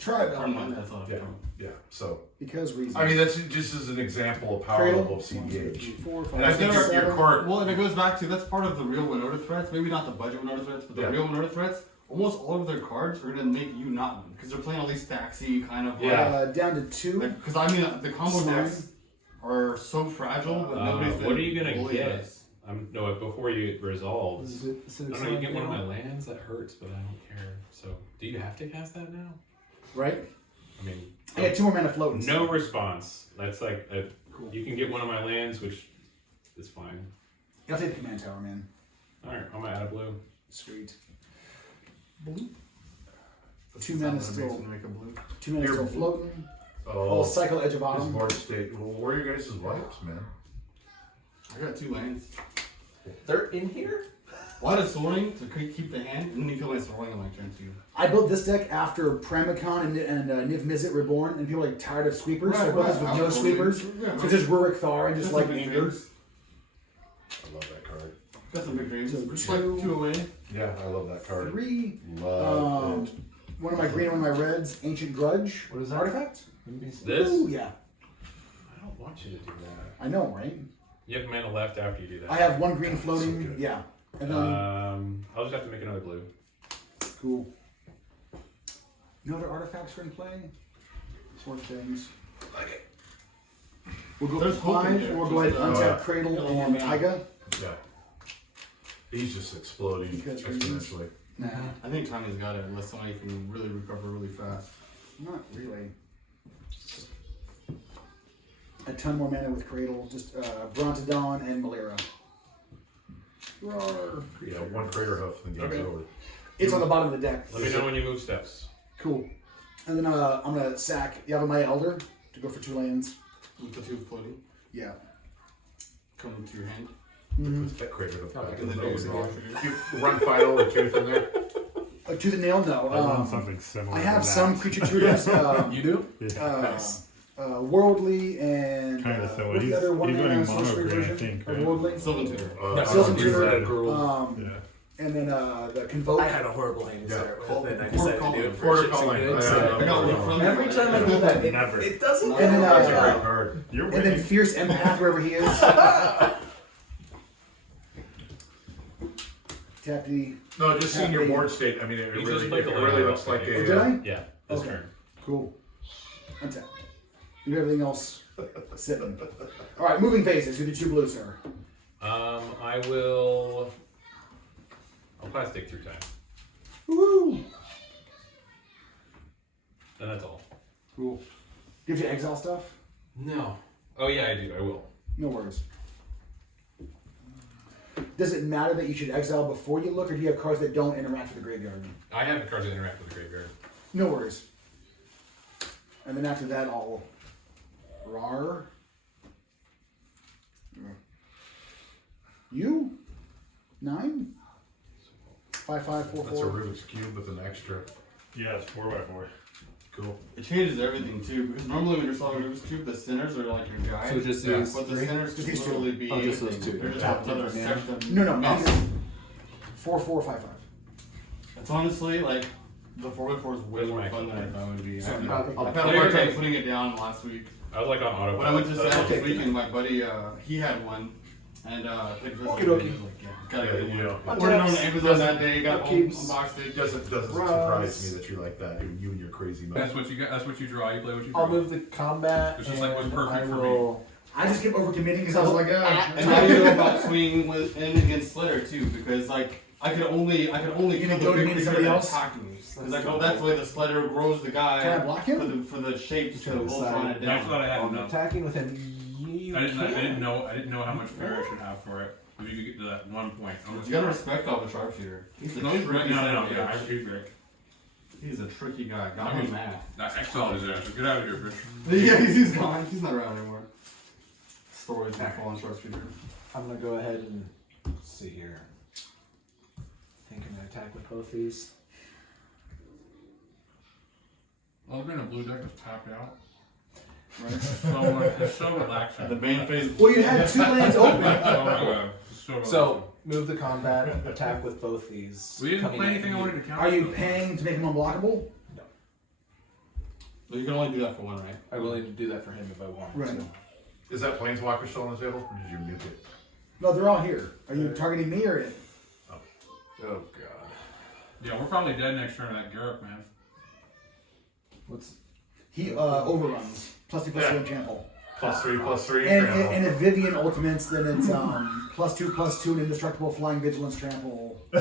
Try Turn 1, that. that's all. Yeah, yeah. So, Because reasons. I mean, that's just as an example of power Cradle. level of CBH. 4, And I 5, think 6, your 7. card. Well, and it goes back to that's part of the real Winota threats. Maybe not the budget Winota threats, but the Yeah. real Winota threats. Almost all of their cards are gonna make you not win because they're playing all these stacksy kind of Yeah. Down to 2. Because I mean the combo Slime. decks are so fragile, but nobody's been What are you gonna bullying get? us. No, before you resolves. Is it- is it I don't know. You get one of something- my lands that hurts, but I don't care. So, do you have to cast that now? Right? I mean, I got 2 more mana floating. no response. That's like you can get one of my lands, which is fine. I'll take the command tower, man. All right, I'm gonna add a blue. Sweet. That's 2 the mana sound that still. makes me make a blue. 2 mana You're- still floating. Oh, Cycle Edge of this Autumn. March State. Well, where are your guys' wipes, man? I got 2 lands. They're in here? Why does Soaring to keep the hand, and then you kill my Soaring on my turn 2. I built this deck after Pramicon and Niv Mizzet Reborn, and people are like tired of sweepers, so I built this with no sweepers. So it's just Ruric Thar and just like anger. I love that card. Got some big dreams. So Just like 2 away. Yeah, I love that card. 3. Love it. One of my green, one of my reds. Ancient Grudge. What is that? Artifact? This? Ooh, yeah. I don't want you to do that. I know, right? You have mana left after you do that. I have 1 green floating. good. Yeah. And then, I'll just have to make another blue. cool. No other artifacts are in play? Sort of things. We'll go There's for hope in 5, there. and we'll go ahead and Just, untap Cradle yeah, and man. Taiga. Yeah. He's just exploding Because exponentially. Nah, I think Tommy's got it unless somebody can really recover really fast. not really. A ton more mana with Cradle, just Brontodon and Malira. Roar. Yeah, 1 crater hoof and game's Okay. over. It's on the bottom of the deck. Let me know when you move steps. Cool. And then I'm gonna sack Yavimaya Elder to go for 2 lands. With the 2 floating. Yeah. Come to your hand. That created a back And in then the you days. draw. You run final with tooth in there. Tooth and nail, no. I want something similar. I have to some that. creature tutors. You do? Yeah. Worldly and Kinda so. what's He's- the other one he's running sorcery mono green, I version think, of right? Worldly? Sylvan tutor. Sylvan Green tutor. red. Yeah. And then the convoke. I had a horrible hand Yeah. start with, and I decided to do it for Quarter shits and calling. gigs. Yeah, so- I got one from Every time I do that, Never. it doesn't. And then, That's a great card. You're And then winning. fierce empath wherever he is. Tap the. No, just seeing your board state. I mean, it He really, just played it the really land looks like off. a. Did I? Yeah, this Okay. turn. Cool. Untap. You have everything else sitting. All right, moving phases. You're the 2 blues, sir. I will. I'll plastic through time. Woo! And that's all. Cool. Do you have to exile stuff? No. Oh yeah, I do. I will. No worries. Does it matter that you should exile before you look, or do you have cards that don't interact with the graveyard? I have the cards that interact with the graveyard. No worries. And then after that, I'll rar. You? 9? 5, 5, 4, That's a 4. Rubik's Cube with an extra. Yeah, it's 4x4. Cool. It changes everything too, because normally when you're solving Rubik's Cube, the centers are like your guide. So just Yeah. these But the three? centers could Just these two. literally be Oh, just those anything. two. They're just Top another different section. No, Mess. 4, 4, 5, 5. It's honestly like the 4x4 is way Those are more my fun than I cards. thought it would be. So I've I'll had a play hard time it. putting it down last week. I was like on auto. When I went to That's Seattle okay. this weekend, my buddy, he had one, and I think Okie dokie. gotta get one. Yeah. Ordered it on Amazon that day, got home, Upkeeps. unboxed it. It doesn't surprise me that you like that. You and your crazy mouth. That's what you got. That's what you draw. You play what you draw. I'll move the combat. It's just like what's and perfect I for me. will- I just kept overcommitting because I was like, And how do you go about swinging with in against Slitter too? Because like I could only You kill gonna the go to big meet creature somebody that else? attacked me. Because like that's the way the Slitter grows the guy. Can I block him? For the shape to To kind of the hold side. on it That's down. what I had I'm enough. attacking with him. You I didn't can. know. I didn't know how much fair I should have for it. If you could get to that 1 point. You gotta respect all the sharpshooter. He's a No, tricky no. son of a Yeah, I bitch. agree, Rick. He's a tricky guy. Got him mad. That's excellent, his ass. Get out of here, bitch. Yeah, he's gone. He's not around anymore. Stories not falling sharpshooter. I'm gonna go ahead and let's see here. I think I'm gonna attack with both these. Well, being a blue deck is tapped out. Right. It's so relaxing. The main phase. Well, you had 2 lands open. Oh my god. It's so relaxing. So move the combat, attack with both these. we didn't coming play at anything I you. wanted to count. Are you paying to make him unblockable? You can only do that for one, right? I'm willing to do that for him if I want. Right. So. Is that Planeswalker still on the table, or did you nuke it? No, they're all here. Are you targeting me or it? Oh god. Yeah, we're probably dead next turn to that Garruk, man. What's He overruns. +2/+2 Yeah. and trample. +3/+3. And, trample. and if Vivian ultimates, then it's +2/+2 and indestructible flying vigilance trample. No,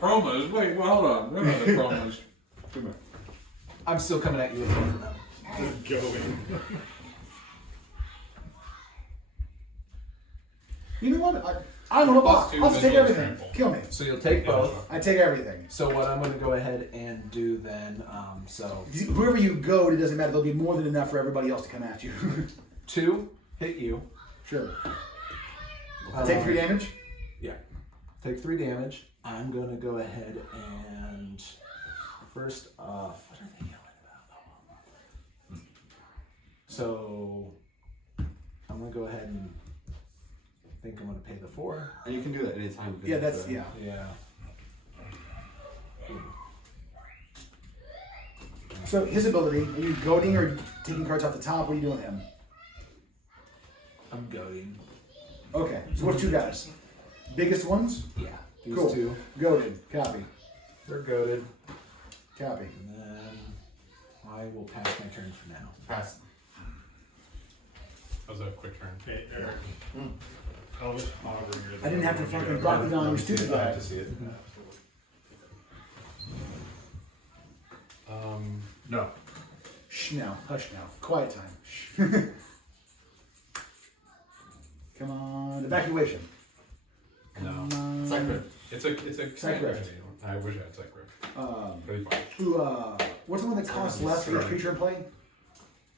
promos. Wait, well, hold on. They're not the promos. Come here. I'm still coming at you with both of them. Just going. You know what? I don't know about. +2 I'll just take vigilance everything. trample. Kill me. So you'll take both. I take everything. So what I'm gonna go ahead and do then, Whoever you go, it doesn't matter. There'll be more than enough for everybody else to come at you. 2 hit you. Sure. Take 3 damage. Yeah. Take 3 damage. I'm gonna go ahead and first off, what are they yelling about? So I'm gonna go ahead and think I'm gonna pay the 4. And you can do that anytime. Yeah, that's yeah. Yeah. So his ability, are you goading or taking cards off the top? What are you doing with him? I'm goading. Okay. So what's 2 guys? Biggest ones? Yeah. These Cool. 2. Goaded. Copy. They're goaded. Copy. And then I will pass my turn for now. Pass. That was a quick turn. Hey, Eric. Elvis Hovering. I didn't have to fucking drop it down your stupid I guy. have to see it. No. Shh now. Hush now. Quiet time. Shh. Come on. Evacuation. Come on. Cyclonic. It's a Cyclonic. I wish I had Cyclonic. Um, Really fun. Ooh, what's the one that costs less for each creature in play?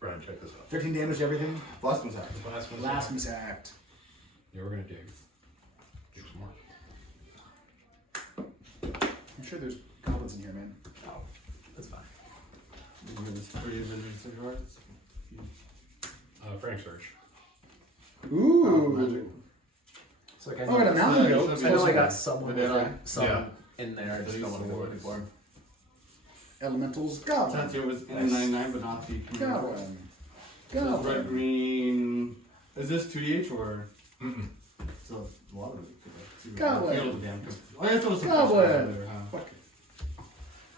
Brian, check this out. 13 damage to everything. Blasphemous act. Blasphemous act. Yeah, we're gonna dig. Dig some more. I'm sure there's goblins in here, man. Oh, that's fine. Frank search. Ooh. So like I Oh, and a mountain goat. I know I got someone The Deadeye. some Yeah. in there. I just don't want to go looking for him. Elementals. Goblin. Tattoo was in 99, but not the commander. Goblin. Red, Goblin. green. Is this 2DH or? Mm-mm. So a lot of it. Goblin. I guess it was Goblin. Fuck.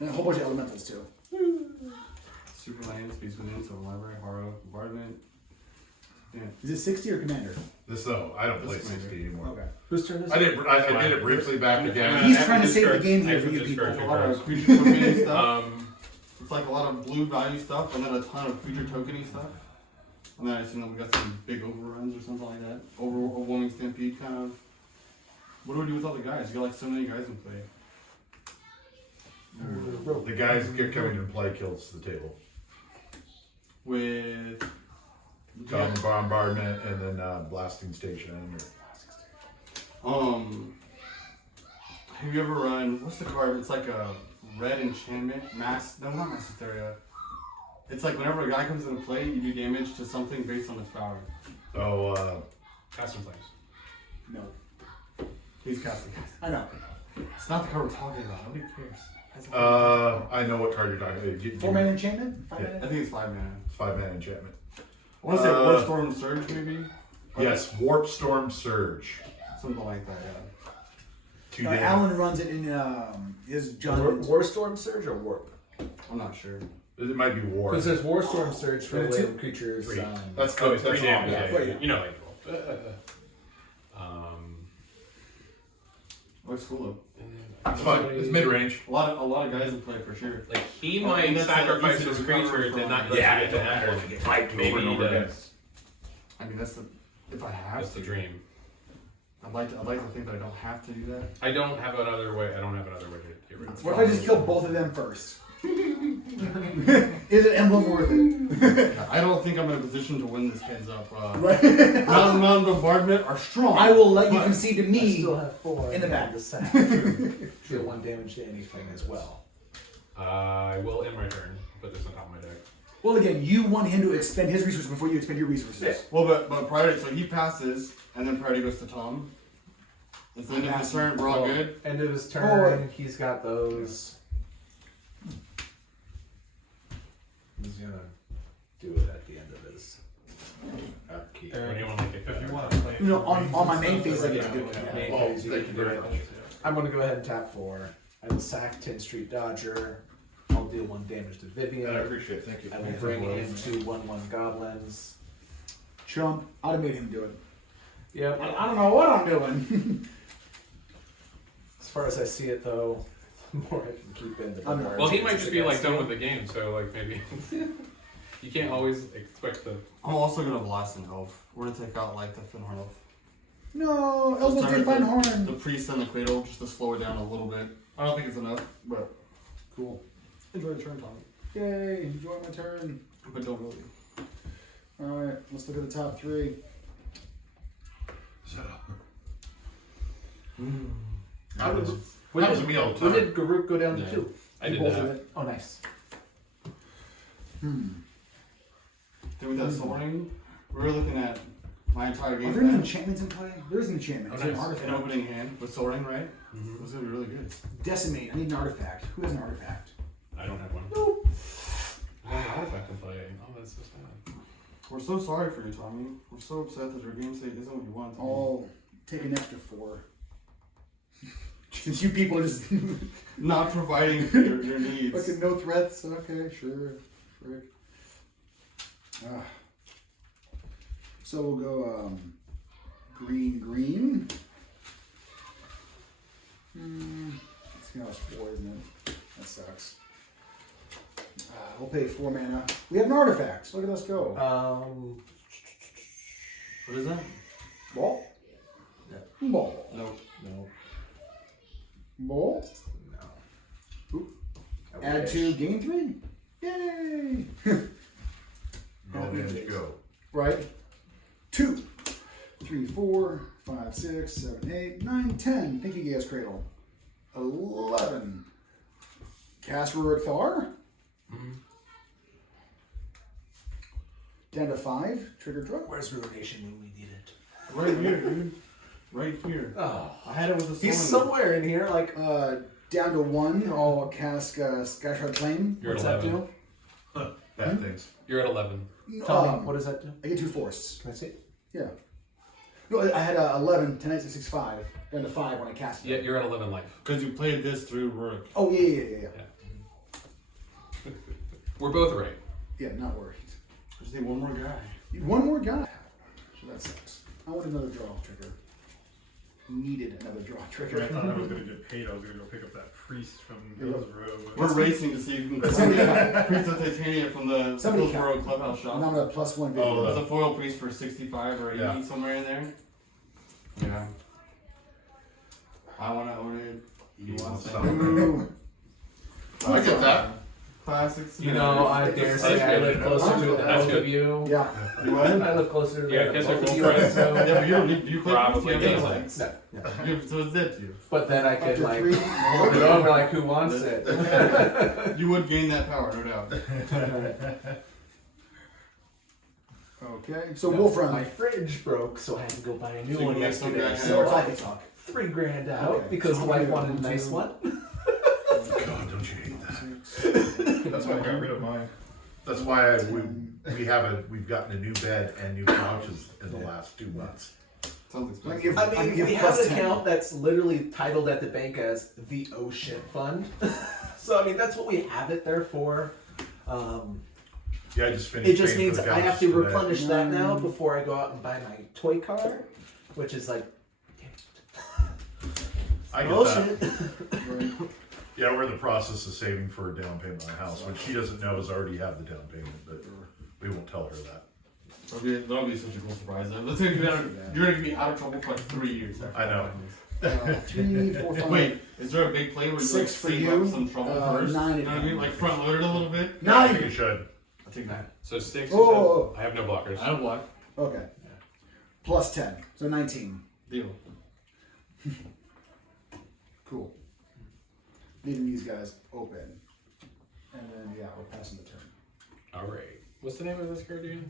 And a whole bunch of elementals too. Super land, space within, so library, horror, bombardment. Yeah. Is it 60 or commander? This though, I don't play This 60 anymore. Okay. Whose turn is I it? did. I did it briefly back again. He's I have trying to save the discard- game I here have for to you people. discard A lot of cards. creature tokeny stuff. Um, It's like a lot of blue value stuff, and then a ton of creature tokeny stuff. And then I assume that we got some big overruns or something like that. Overwhelming stampede kind of. What do we do with all the guys? You got like so many guys in play. The guys get coming in play kills the table. With Goblin bombardment and then blasting station. have you ever run? What's the card? It's like a red enchantment. No, not mass hysteria. It's like whenever a guy comes into play, you do damage to something based on its power. Oh, Custom Flames. No. He's casting guys. I know. It's not the card we're talking about. Nobody cares. I know what card you're talking about. 4-mana enchantment? 5 Yeah. mana? I think it's 5 mana. 5-mana enchantment. I want to say War Storm Surge, maybe? Yes, Warp Storm Surge. Something like that, yeah. 2 damage. Alan runs it in his John. Warstorm Surge or Warp? I'm not sure. It might be War. Because there's Warstorm Surge for Yeah, land two- creatures. Three. That's Oh, the it's 3 damage. yeah. Yeah, yeah. You know, like, Looks cool though. It's fine. It's mid range. A lot of guys in play for sure. like he Oh, might and that's sacrifice easy to his recover creatures from. and not let Yeah, you get to that one. Maybe he does. I mean, that's the. If I have That's to, the dream. I'd like to think that I don't have to do that. I don't have another way to get rid of it. What if I just kill both of them first? Is an emblem worth it? I don't think I'm in a position to win this heads up. Right. Mountain bombardment are strong. I will let you but- concede to I me. still have 4 in the back. The sack. Deal 1 damage to anything as well. I will end my turn. Put this on top of my deck. Well, again, you want him to expend his resources before you expend your resources. Well, but priority. So he passes, and then priority goes to Tom. It's the end of his turn. We're all Well, good. End of his turn. He's got those. He's gonna do it at the end of his upkeep. When do you want to make it? If you want to play. No, on my main phase, I get to do it. Main Oh, phase, you thank get you to do very it. much. I'm gonna go ahead and tap 4. I will sack 10 Street Dodger. I'll deal 1 damage to Vivian. I appreciate it. Thank you. I will bring in 2 1/1 goblins. Chump, I'd have made him do it. Yep. I don't know what I'm doing. As far as I see it, though, the more I can keep in, the better. I'm not- our Well, he might chances just be like against done you. with the game, so like maybe you can't always expect the. I'm also gonna blast an elf. We're gonna take out like the Finhorn elf. No, elbows Start did with fine The horn. priest and the cradle just to slow it down a little bit. I don't think it's enough, but Cool. enjoy the turn, Tommy. Yay, enjoy my turn. But don't really. Alright, let's look at the top 3. So, When happens did, to me all the when time. did Garruk go down to Yeah. 2? I did Both that. of it. Oh, nice. Hmm. Then with that soaring, we were looking at my entire Are game there any plan. enchantments in play? There's an enchantment. Oh, Is there an nice. artifact? An opening hand with soaring, right? Mhm. It's gonna be really good. Decimate. I need an artifact. Who has an artifact? I don't have one. Nope. I have an artifact to play. Oh, that's so sad. We're so sorry for you, Tommy. We're so upset that your game state isn't what you want. I'll take an extra 4. Since you people are just Not providing for your needs. fucking no threats. Okay, sure. Frick. Ah. So we'll go green. It's gonna cost 4, isn't it? That sucks. We'll pay 4 mana. We have an artifact. Look at us go. What is that? Ball. Yeah. Ball. No. No. Ball. No. I Add wish. 2, gain 3. Yay! and go. Right? 2, 3, 4, 5, 6, 7, 8, 9, 10. Thank you, guys, Cradle. 11. Cast Ruric Thar. Down to 5. Trigger draw. Where's relegation when we need it? Right here, dude. Right here. Oh, I had it with a he's summoning. somewhere in here. Like, Down to 1. I'll cast Skyshard Flame. You're at what's that 11. do? Bad things. You're at 11. Tell me, what does that do? I get 2 forests. Can I see it? Yeah. No, I had 11, 10, 9, 6, 5. Down to 5 when I cast it. Yeah, you're at 11 life. Because you played this through Ruric. Oh, yeah. We're both right. Yeah, not worried. Just need one more guy. One more guy. So that sucks. I want another draw trigger. Needed another draw I trigger. thought I was gonna get paid. I was gonna go pick up that priest from Hills Row. We're racing to see if you can Somebody- get Priest of Titania from the Somebody Hills Row Clubhouse shop. I'm on a +1 video. Oh, There's a foil priest for 65 or 80 Yeah. somewhere in there. Yeah. I want to own it. You want to Ooh. I get that. Classics. You know, I dare say I live closer to the That's both good. of you. Yeah. You what? I live closer to Yeah, the because both they're of you. full price. So, Yeah, but you don't need. Do you play Probably priest? You have doesn't. anything? no. So it's dead to you. But then I Up could to like 3. flip it over like who wants it. You would gain that power, no doubt. Okay. So Wolf My Run. fridge broke, so I had to go buy a new So you one can make some yesterday. guy So So I can talk. $3,000 out Okay. because the So wife we're wanted a gonna nice do- one. God, don't you hate that? That's why I got rid of mine. That's why we've gotten a new bed and new couches in the last 2 months. Sounds Let me expensive. give, I I can mean, give we have +10. an account that's literally titled at the bank as the Ocean Fund. So I mean, that's what we have it there for. Yeah, I just finished. It just paying means for the I have couches to today. replenish that now before I go out and buy my toy car, which is like, I get bullshit. that. Yeah, we're in the process of saving for a down payment on a house, which she doesn't know is already have the down payment, but we won't tell her that. That'll be such a cool surprise. That's gonna be you're gonna be out of trouble for like 3 years. After I know. that 3, 4, 5. Wait, is there a big play where you like 6 for save you, up some trouble first? 9 You know what I mean? Like front load it a little bit. Yeah, I think 9. you should. I'll take that. So 6 Oh. I have no blockers. I don't block. Okay. +10. So 19. Deal. Cool. Leaving these guys open. And then, yeah, we're passing the turn. Alright. What's the name of this card again?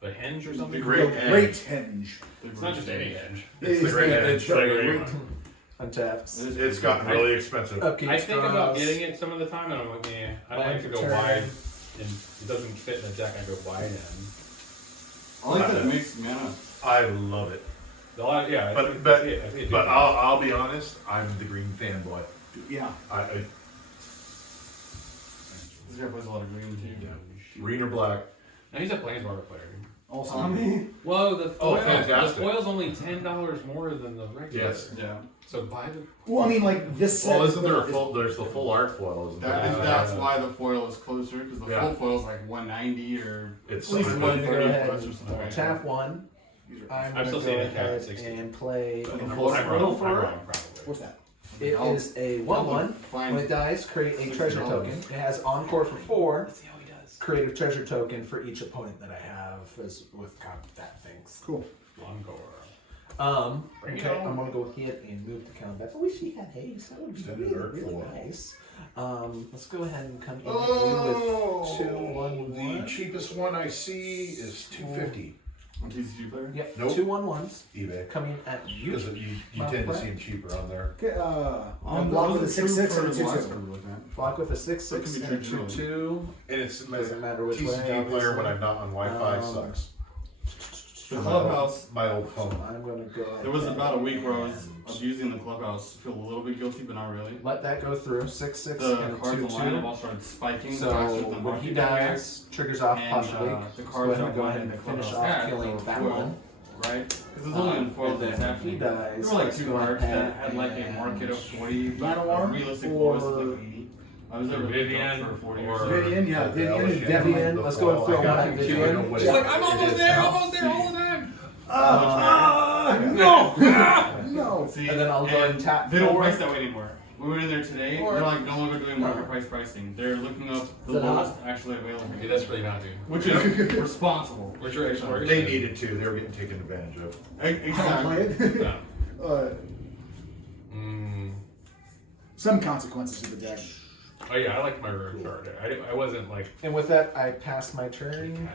The hinge or something? The Great The Hinge. Great Hinge. It's not just any hinge. It's the Great Hinge. It's the Great Untaps. It's gotten really expensive. Upkeep I think about draws. getting it some of the time, and I'm like, yeah, I don't like to go Turn. wide, and it doesn't fit in the deck. I go wide end. I like that mixed mana. I love it. A lot, yeah. But I see it but too. I'll be honest, I'm the green fanboy. Yeah. This guy plays a lot of green too. Green or black. Now he's a Planeswalker player. Also. Whoa, the foil, fantastic. the foil's only $10 more than the regular. Yes. Yeah. So buy the. Well, I mean, like, this set. Well, isn't there a is- full? There's the full art foil, isn't there? That's why the foil is closer, because the Yeah. full foil is like 190 or It's At least super one to go 130 ahead plus or something. and tap one. I'm I'm gonna still go seeing it cap at ahead 60. and play Okay, a I'm full wrong, scroll I'm for it. wrong, probably. What's that? It is a 1/1. When it dies, create a treasure $60. token. It has Encore for 4. Let's see how he does. Create a treasure token for each opponent that I have as with combat things. Cool. Encore. Bring it Okay, on. I'm gonna go ahead and move to combat. I wish he had haste. That would be Extended really, arc really foil. nice. Let's go ahead and come in Oh, with 2/1/1. the cheapest one I see is $250 On TCG player? Yep, Nope. 2/1/1s eBay coming at you. because you My tend to friend. see them cheaper on there. Okay, On block those with a are 6/6 and a two for 2/2. the last card we're looking at. Block with a 6/6 That and can a be tricky. 2/2. And it's Doesn't matter which way. TCG player when obviously. I'm not on Wi-Fi Um, sucks. The clubhouse, My old phone. I'm gonna go. there was about a week where I was and abusing the clubhouse. Feel a little bit guilty, but not really. let that go through. 6/6 The and a cards in line have 2/2. all started spiking So faster than when market he value. dies, triggers off And, possibly. the Let's go cards ahead are and go going ahead in and the finish clubhouse off hat, killing so that foil, one. right? Because there's only in foil And that's then happening. he dies. There were like let's two go cards that ahead had like a and- market of 40, but Llanowar a realistic or- voice of like 80. I was there with Vivian for 40 or- years. Vivian, yeah, Vivian is Yeah. definitely. Vivian, let's go and throw I got one at you, too. I Vivian. know what She's it- like, I'm it almost is there, now. almost there all the time. No! No! And then I'll go and tap They don't 4. price that way anymore. we went in there today. They're like no longer doing market price pricing. They're looking up the Is that lowest actually available, Dude, that's pretty hot, dude. which is responsible. What's your expiration? They needed to. They were getting taken advantage of. Exactly. No. Some consequences to the deck. Oh yeah, I like my ruric card. I wasn't like. And with that, I pass my turn.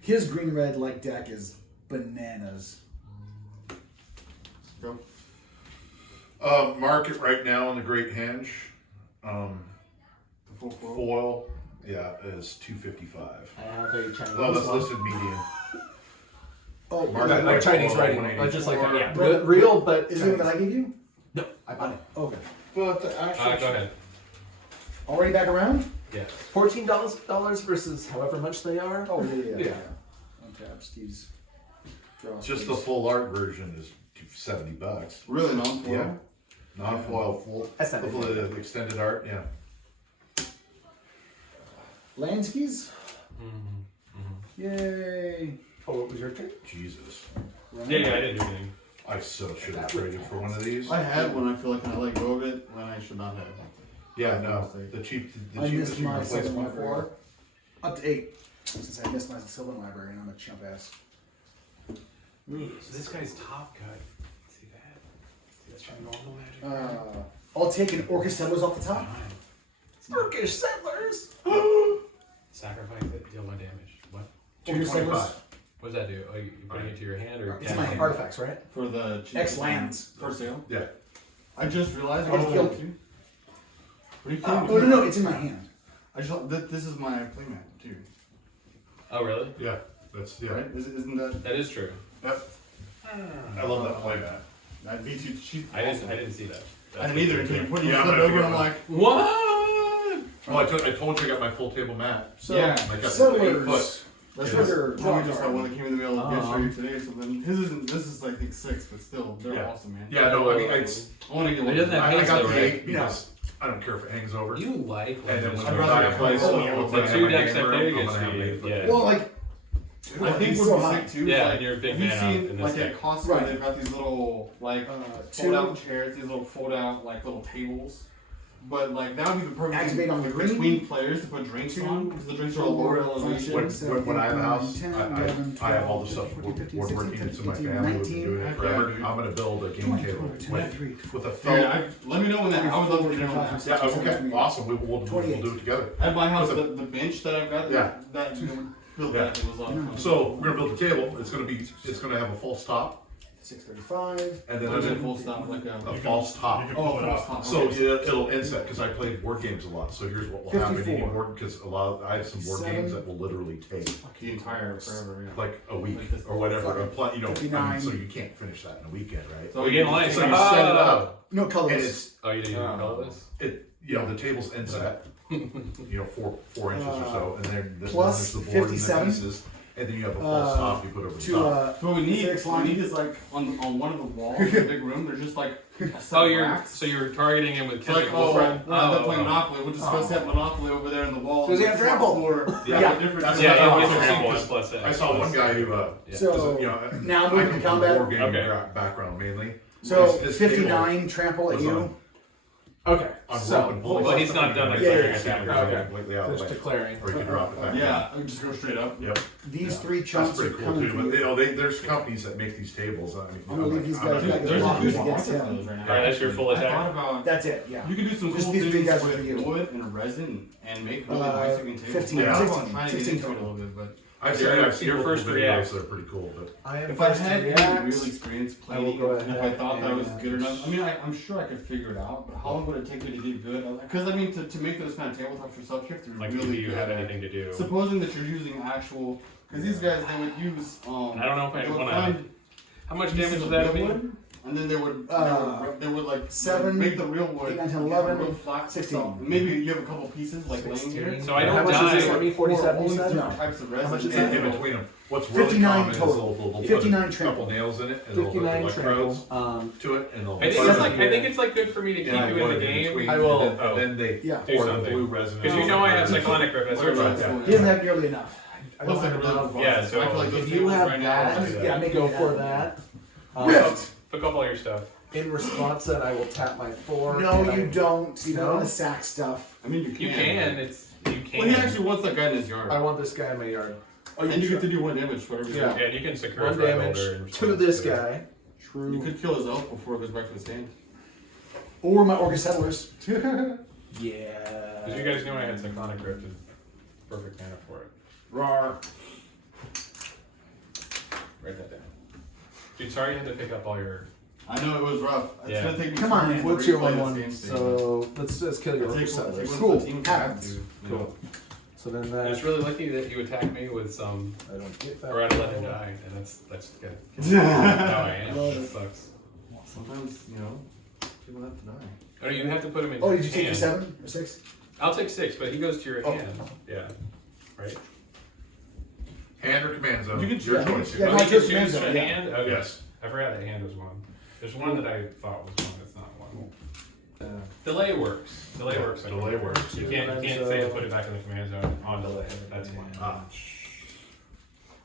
His green-red like deck is bananas. Go. Market right now on the Great Hinge, The full quote. foil, yeah, is $255. I have a Chinese Oh, that's one. listed median. Oh, Market Like rate Chinese foil, writing, 184. just like that. Yeah, But- real, but is it what I gave you? no, I bought it. Okay. But the Go actual ahead. Already back around? Yes. $14 versus however much they are. Oh, yeah. Yeah. Untap, Steve's. Draw Just the Steve's. full art version is $70. really non-foil. Yeah. Non-foil, full, That's not the full bad. the extended art, yeah. Landskis? Mm-hmm. Yay. Oh, what was your turn? Jesus. Yeah, I didn't do anything. I so should have traded for one of these. I had one. I feel like I let go of it when I should not have. Yeah, no, the I cheapest missed you my can replace Sylvan one library. for. Up to 8. Since I missed my Sylvan library and I'm a chump ass. So this guy's top cut. See that? See that's your normal magic. I'll take an Orcus Settlers off the top. Turkish settlers. Sacrifice it, deal 1 damage. What? Orcus Settlers. What does that do? Oh, you're putting it to your hand or? It's in my hand. Artifacts, right? For the cheap X lands. for sale. Yeah. I just realized. I got what killed. are you kidding Oh, no, it's in my hand. I just this is my playmat too, Oh really? Yeah, that's, yeah. right? Isn't that? That is true. Yep. I love that playmat. That'd be too cheap. I didn't see that. I didn't either until you put it Yeah, I'm flipped gonna over. figure I'm it out. like, What? Well, I told you I got my full table mat. So, Yeah. I got the 8 Settlers. foot. that's Trigger, just, draw we just had card. one that came in the mail yesterday today or something. His isn't. This is like I think 6, but still, they're Yeah. awesome, man. Yeah, no, I mean, it's, I want to get It one. doesn't have I hangs got though, the right? 8 because I don't care if it hangs over. You like And then when I'd we rather die have place, both. the two decks I played against you. Yeah. Well, like, I think he's what so would be high. sick too. Yeah, is and like, you're a big have you man seen in this like deck. at Costco? Right. They've got these little like fold out chairs, these little fold out like little tables. But like that would be the perfect Activate on the like, green. between players to put drinks on because the drinks are all lower elevation. When I have a house, I have all the stuff woodworking. It's in my family. We've been doing it forever. I'm gonna build a game table with a felt. Yeah, let me know when that. I would love to get in on that. Yeah, okay, awesome. We'll do it together. At my house, the bench that I've got, Yeah. that built Yeah. that was awesome. So we're gonna build a table. It's gonna have a false top 635. and then There's a there's full stop like a false top. You can Oh, pull it full out. stop. So okay. yeah, it'll inset because I played board games a lot. So here's what will happen: 54. because I have some board games that will literally take The entire forever, yeah. like a week Like this. or whatever. I mean, 59. so you can't finish that in a weekend, right? So We get light. So you set it up, No and colors. it's Oh, you didn't even call this? the table's inset, 4 inches or so, and then Plus there's the board 57. and the pieces, and then you have a false top you put over the To top. So what we need, Six what we line. need is like on one of the walls in the big room. There's just like a set Oh, of you're racks. so you're targeting him with It's like, tentacles. oh, we're not playing oh. Monopoly. We'll just go set Monopoly over there in the wall. Does he have trample? Yeah. different. That's Yeah, what I you was get thinking, your because plus X. I saw one guy who, So, now I moving come to from a combat. board game Okay. background mainly. So, His 59 trample at was you. Okay. on So, rope and pull. well, he's not done Yeah, declaring yeah, it yeah. down. Okay. Completely out of just the way. declaring. Or you can drop it back. Yeah, I can just go straight up. Yep. These Yeah. 3 That's chunks are pretty cool coming too. from But you. there's companies that make these tables. I mean, I'm gonna leave these guys Dude, back as there's a blockers good against market for him. those right now. Alright, that's your full I attack. thought about That's it, yeah. you could do some Just cool these three things guys are for with you. wood and resin and make really nice looking tables. 15, I thought about 16, trying to get 16 into it a total. little bit, but I've Your- seen your local first videos react. that are pretty cool. But I am if I first to had any react. real experience I will playing, go and if I ahead thought that was and- good enough, I mean, I'm sure I could figure it out. But how long would it take me to get good? Because I mean, to make those kind of tabletops yourself, you have to be Like, really do you good have at it. anything to do? Supposing that you're using actual, because these guys they would use. I don't know if I they would want find to. How much pieces damage of would that real be? wood, and then they would like 7, make the real wood 8, 9, 10, and 11, real flat 16. stuff. Maybe you have a couple pieces like laying 16. here. So I How don't much is this? die. Let me 47 you only said? different types of resin. much is in, that? in between them, what's really 59 common is total. they'll put 59 a trample. couple nails in it and they'll put 59 electrodes trample. to it and they'll. I think put it's it like in I think it's like good for me to keep Yeah, you in one the in game. between, I will- and then they Yeah. Do pour the something. blue resin. Because you know I have cyclonic rip. That's Whatever what that's Yeah. for. He doesn't have nearly enough. I don't Looks like have a really enough. cool Yeah, process. so I feel like those If you tables have right now that, are- Yeah, make go it for happen. that. Rift! Pick up all your stuff. In response, then I will tap my 4. No, and you don't. You don't No? want to sack stuff. I mean, You can. You can. Well, he actually wants that guy in his yard. I want this guy in my yard. Oh, and you get to do 1 damage, whatever you Yeah. want. Yeah, you can secure 1 a threat damage holder in to response this it. guy. True. You could kill his elf before it goes back to his hand. Or my Orca Settlers. Yeah. Did you guys know I had cyclonic rift and perfect mana for it? Rar. Write that down. Dude, sorry you had to pick up all your. I know it was rough. It's Yeah. gonna take me Come on, turns to What's your replay 1/1? this game thing. So let's just kill your Take Orc one- Settlers. take Cool. one for the team if I have Happens. to, you Cool. know. So then And that. it's really lucky that you attacked me with some. I don't get that. Or I'd let him die, and that's good. No, I am. That sucks. Sometimes, you know, people have to die. Oh, you have to put him in. Oh, did you take your hand. 7 or 6? I'll take 6, but he goes to your Oh. hand. Yeah. Right? Hand or command zone? You can your choose. choice. Yeah, Oh, no, he I can chose choose Grenzo, a yeah. hand? Okay. Yes. I forgot that hand was one. There's one that I thought was one that's not one. Yeah. Delay works. Delay works. I think. Delay works. You can't say to put it back in the command zone on delay. That's one. Ah.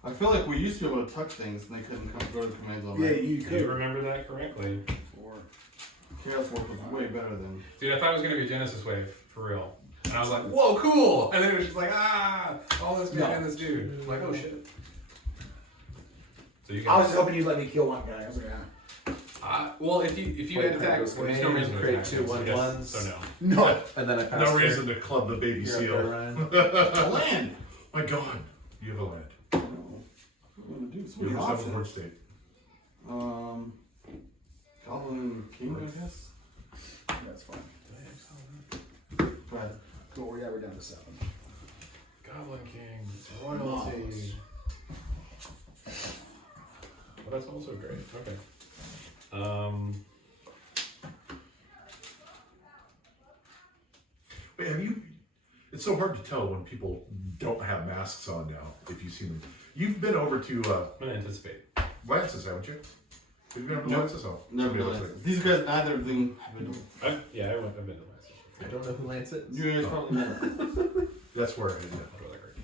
I feel like we used to be able to tuck things and they couldn't come go to the command zone. Yeah, right? you Do could. you remember that correctly? Chaos Warp was way better than. Dude, I thought it was gonna be Genesis Wave, for real. And I was like, whoa, cool! And then it was just like, all this man and this dude. I'm like, oh shit. So you I was guys, just hoping you'd let me kill one guy. I was like, well, if you Play had attack, Krenko's there's no command, reason to create attack. 2 him, so yes, 1/1s. So no. no. And then I pass. No turn. reason to club the baby You're up there, seal. Ryan. A land! My God, you have a land. What am I gonna do? So You many have a word options. state. Goblin King, I guess. That's fine. But Cool. Yeah, we're down to 7. Goblin King, royalty. Well, that's also great. Okay. Wait, have you? It's so hard to tell when people don't have masks on now. If you see them, you've been over to I'm gonna anticipate. Lance's, haven't you? Have you been over to Nope. Lance's? Oh, never somebody done else it. did. These guys, neither of them have been. Yeah, I've been to last. I don't know who Lance is. You guys probably know. That's where I did. I'll draw that card.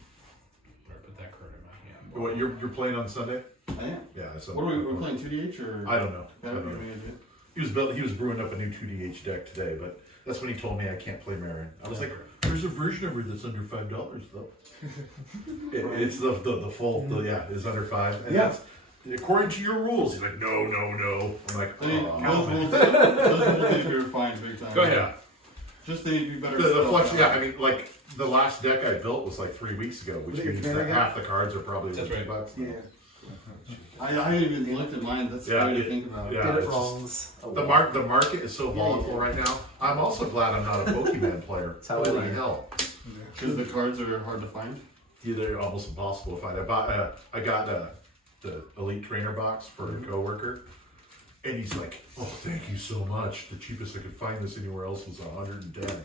Or put that card in my hand. What you're playing on Sunday? I am. Yeah, I saw. What are we playing 2DH or? I don't know. I Yeah, don't what know. are we gonna do? He was brewing up a new 2DH deck today, but that's when he told me I can't play Marin. I was like, there's a version of her that's under $5 though. It's the full, it's under 5. And Yeah. that's according to your rules. He's like, no. I'm like, I mean, oh. those rules need to be refined big time. Go ahead. Just they need to be better. The spelled flex, out. yeah, I mean, like the last deck I built was like 3 weeks ago, which Was it your means that Canada? half the cards are probably That's like right. $2 now. Yeah. I haven't even looked at mine. That's Yeah, funny it- to think about. yeah. Get it it's just- wrongs. The market is so volatile right now. I'm also glad I'm not a Pokemon player. That's how I Holy learn. hell. Because the cards are hard to find. Yeah, they're almost impossible to find. I got the Elite Trainer box for a coworker, and he's like, "Oh, thank you so much. The cheapest I could find this anywhere else was 110."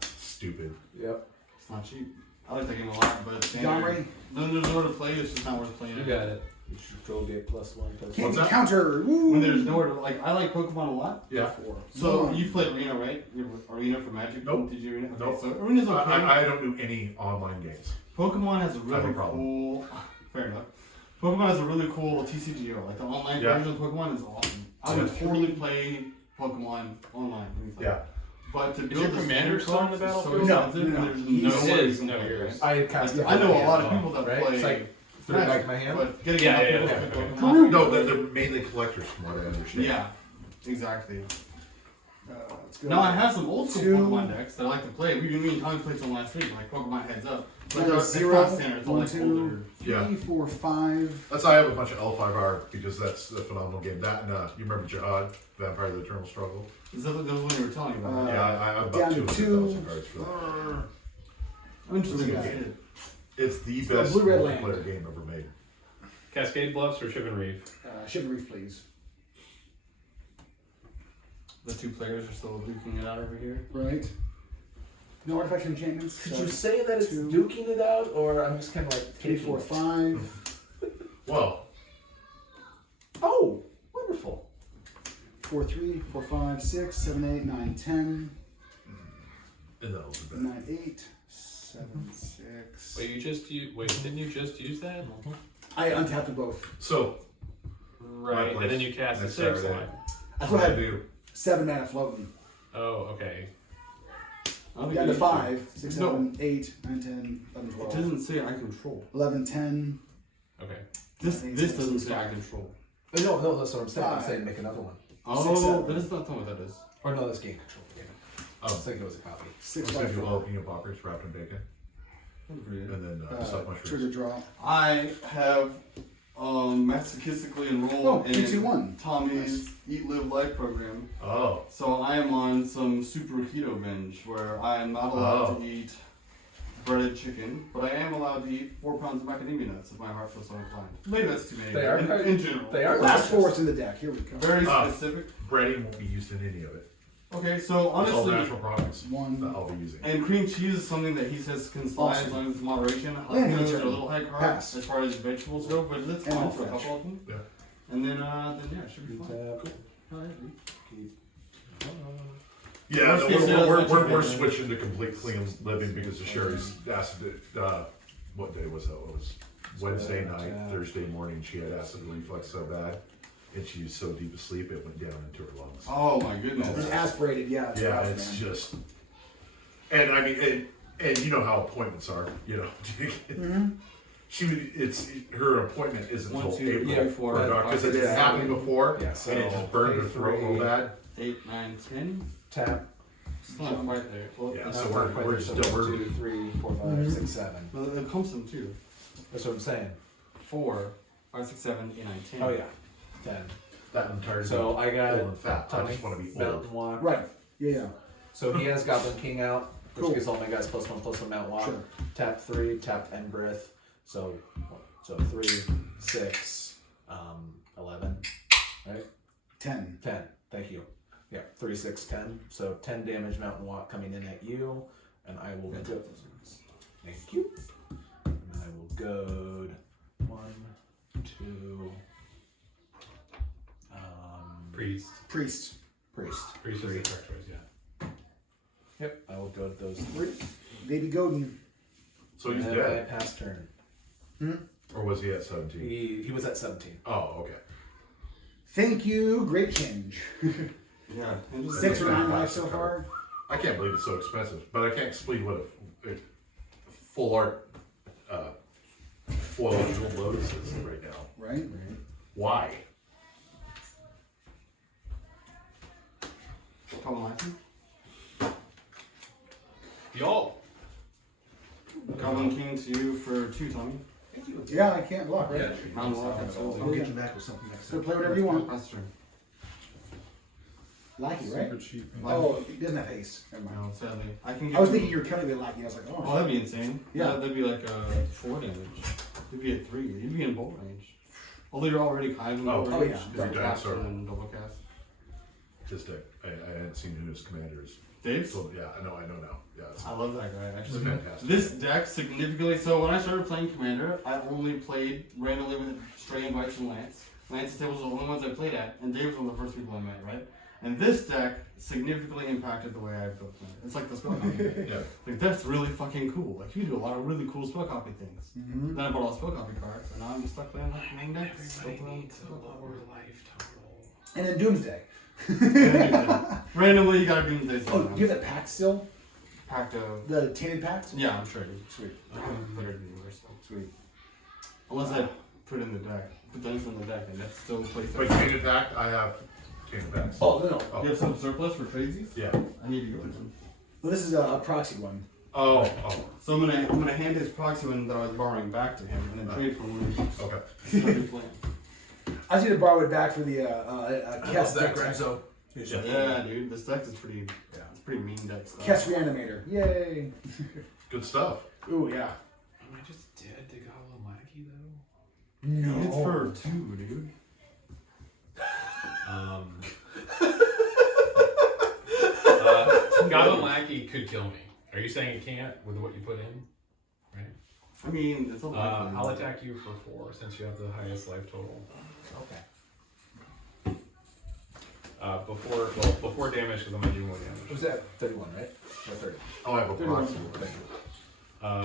Stupid. Yep. It's not cheap. I like that game a lot, but it's Don standard. ready? Then there's nowhere to play. It's just not worth playing. You got it. You should go get +1. What's Can't that? counter. Woo. When there's nowhere to like, I like Pokemon a lot. Yeah. So you played Arena, right? Arena for Magic. Nope. Did you Arena? Okay, Nope. So Arena's okay. I don't do any online games. Pokemon has a I have really a problem. cool. Fair enough. Pokemon has a really cool TCGO. Like the online Yeah. version of Pokemon is awesome. I would totally play Pokemon online. anytime. Yeah. But to Is build your the commander standard still on cards the is so battlefield? No, expensive, no. there's He no way is, you no, can play yours. it. I cast it. I know a lot of Yeah. people that Right? play. It's like threw it back in my hand. But getting Yeah, enough yeah, people yeah. to play Pokemon. No, they're mainly collectors, from what I understand. Yeah, exactly. Let's go. Now I have some old school Two. Pokemon decks that I like to play. Me and Tommy played some last week, like Pokemon Heads Up. But Number they're 0, not standard. It's all 1, like 2, older. 3, Yeah. 4, 5. That's why I have a bunch of L5R because that's a phenomenal game. That and you remember Jihad, Vampire: The Eternal Struggle? Is that the one you were telling me about? Yeah, I have down about to 200,000 cards for that. I'm interested in Yeah. it. It's the So best Blue-Red Land. multiplayer game ever made. Cascade Bluffs or Shivan Reef? Chivalry, please. The two players are still duking it out over here. Right. No artifacts or enchantments. Could so you say that it's 2, duking it out, or I'm just kind of like 3, taking 4, it? 5. Well, Oh, wonderful. 4, 3, 4, 5, 6, 7, 8, 9, 10, and that was the best. 9, 8, 7, 6. Wait, didn't you just use that? I untapped them both. So, Right, and then you cast the Next 6 Saturday. line. That's what I had. do. 7 mana floating. Oh, okay. I don't Down think to you 5, 6, No. 7, 8, 9, 10, 11, It 12. doesn't say I control. 11, 10. Okay. This doesn't say I 5. control. No, that's what I'm saying. I'm Five. saying make another one. Oh, 6, 7. that is not what that is. Or no, that's game control. Yeah. I was thinking it was a copy. 6, Let's 5, make you 4. jalapeno poppers wrapped in bacon, and then stuffed mushrooms. Trigger draw. I have masochistically enrolled Oh, in 2, 2, 1. Tommy's Eat Live Life program. Oh, So I am on some super keto binge where I am not allowed Oh. to eat breaded chicken, but I am allowed to eat 4 pounds of macadamia nuts if my heart feels so inclined. Maybe that's too many. They are in general. They are Last delicious. force in the deck. Here we go. Very Ah. specific. breading won't be used in any of it. Okay, so It's all honestly, natural products 1. that I'll be using. and cream cheese is something that he says can slide as Awesome. long as it's moderation. Yeah, Jalapenos sure. are a little high carb Pass. as far as vegetables go, but that's And fine all for a fresh. couple of them. Yeah. And then yeah, it should be fine. Yeah, Worst no, case scenario, we're that's what we're you're switching to complete clean living because the Sherry's acid. What day was that? It was Wednesday night, Thursday morning. She had acid reflux so bad, and she was so deep asleep it went down into her lungs. Oh my goodness. It's aspirated, yeah. It's Yeah, rough, it's man. just, and I mean, and you know how appointments are, you know. She would, it's her appointment isn't 1, until 2, April. 3, 4, Because 5, it didn't 6, happen 7. before, Yeah, and so it just burned her play throat real 3. bad. 8, 9, 10. Tap. It's not quite there. Well, Yeah, that's so not we're quite just there. 1, 2, 3, 4, 5, 6, 7. Well, it comes in 2. That's what I'm saying. 4, 5, 6, 7, 8, 9, 10. Oh yeah. 10. That entire So I got old and fat. I Tommy just want to be old. Mountain Walk. Right. Yeah. So he has Goblin King out, which Cool. gives all my guys +1/+1 Mountain Walk. Sure. Tap 3, tap End Breath. So 3, 6, 11, right? 10. 10. Thank you. Yeah, 3, 6, 10. So 10 damage Mountain Walk coming in at you, and I will go. Thank you. And I will go 1, 2. Priest. Priest. Priest. Priest is the correct choice, yeah. Yep, I will go to those 3. Baby Godin. So he's and dead, I pass turn. or was he at 17? He was at 17. Oh, okay. Thank you. Great change. Yeah. And just 6 or 9 That's lives so covered. far. I can't believe it's so expensive, but I can't explain what a full art foil jewel lotus is right now. Right? Why? Kalamax. Y'all. Goblin King to you for 2, Tommy. Yeah, I can't block, right? Yeah. Mountain Walk, absolutely. I'll get you back with something next So play whatever you want. Pass turn. Lackey, right? Super cheap. Oh, he doesn't have haste. Never mind. No, sadly. I can get I was thinking you were killing the lackey. I was like, Oh, oh. that'd be insane. Yeah. That'd be like 4 damage. You'd be at 3. You'd be in bolt range. Although you're already kind of in bolt Oh, range. yeah. Because you're Dinosaur. cast and double cast. Just I hadn't seen who his commander is. Dave? So yeah, I know now. Yeah, it's I love that guy, it's actually. fantastic. This deck significantly, so when I started playing Commander, I only played randomly with Stray Invites and Lance. Lance's tables were the only ones I played at, and Dave was one of the first people I met, right? And this deck significantly impacted the way I built Commander. It's like the spell copy. Yeah. Like, that's really fucking cool. Like, you do a lot of really cool spell copy things. Mhm. Then I bought all the spell copy cards, and now I'm stuck playing like main decks. Everybody needs a lower life total. And then Doomsday. Randomly, you got a Doomsday Oh, Slime. do you have that pact still? Pact of. The Tainted Pact? Yeah, I'm sure I do. Sweet. I haven't put it in anywhere, so. Sweet. Unless I put in the deck. Put things in the deck, and that's still placed But there. Tainted Pact, I have Tainted Pacts. Oh, no. Oh. You have some surplus for tradesies? Yeah. I need to go with them. Well, this is a proxy one. Oh. So I'm gonna hand his proxy one that I was borrowing back to him, and then trade for one of these. Okay. That's my new plan. I was going to borrow it back for the Kess deck. Grenzo. Yeah, dude, this deck is pretty. Yeah, it's pretty mean deck stuff. Kess Reanimator. Yay. Good stuff. Ooh, yeah. Am I just dead to Goblin Lackey though? No. It's for 2, dude. Goblin Lackey could kill me. Are you saying it can't with what you put in? Right. I mean, it's a lot. I'll attack you for 4 since you have the highest life total. Okay. Before damage because I'm gonna do more damage. Was that 31, right? Or 30? Oh, I have a proxy.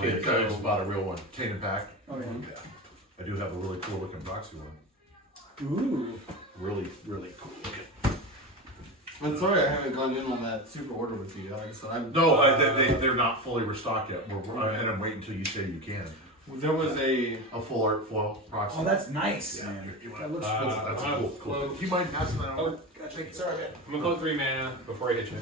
Tainted Pact is So, about a real one. Tainted Pact. Oh, yeah. Yeah. I do have a really cool looking proxy one. Ooh. Really, really cool looking. I'm sorry I haven't gone in on that super order with you. Like I said, They're not fully restocked yet. And I'm waiting until you say you can. there was a A full art foil proxy. Oh, that's nice, Yeah, man. you want- That looks Uh, That's I'm cool. gonna Cool. float- Do you mind passing that over? Oh, Gotcha. Sorry, man. I'm gonna float 3 mana before I hit you.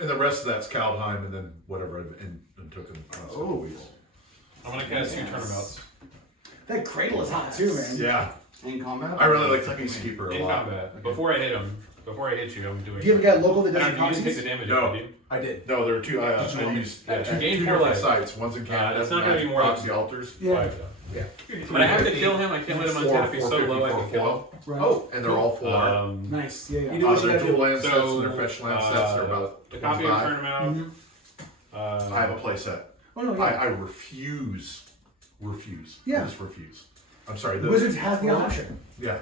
And the rest of that's Kaldheim and then whatever and took them. Oh. I'm gonna cast 2 turnabouts That cradle is hot too, man. Yeah. in combat. I really like the Second Peacekeeper a in lot. combat. Before I hit him, before I hit you, I'm doing. Do you have a guy local that I does don't, you didn't take the proxies? damage, No. did you? I did. No, there are two. I used Yeah, two gain 4 different life. sites. One's in Canada. it's not gonna be more than- proxy altars. Yeah. 5 though. Yeah. But I have to kill him. I can't let him untap if he's so low. I can kill Right. Oh, And they're all full art. him. Nice. Yeah, yeah. You do what you Their gotta do. dual land sets and So their fetch land sets are about the copy of 25. turn him out. Mhm. I have a play set. Oh no, I yeah. refuse. Yeah. I just refuse. I'm sorry. Wizards has the option. Yeah.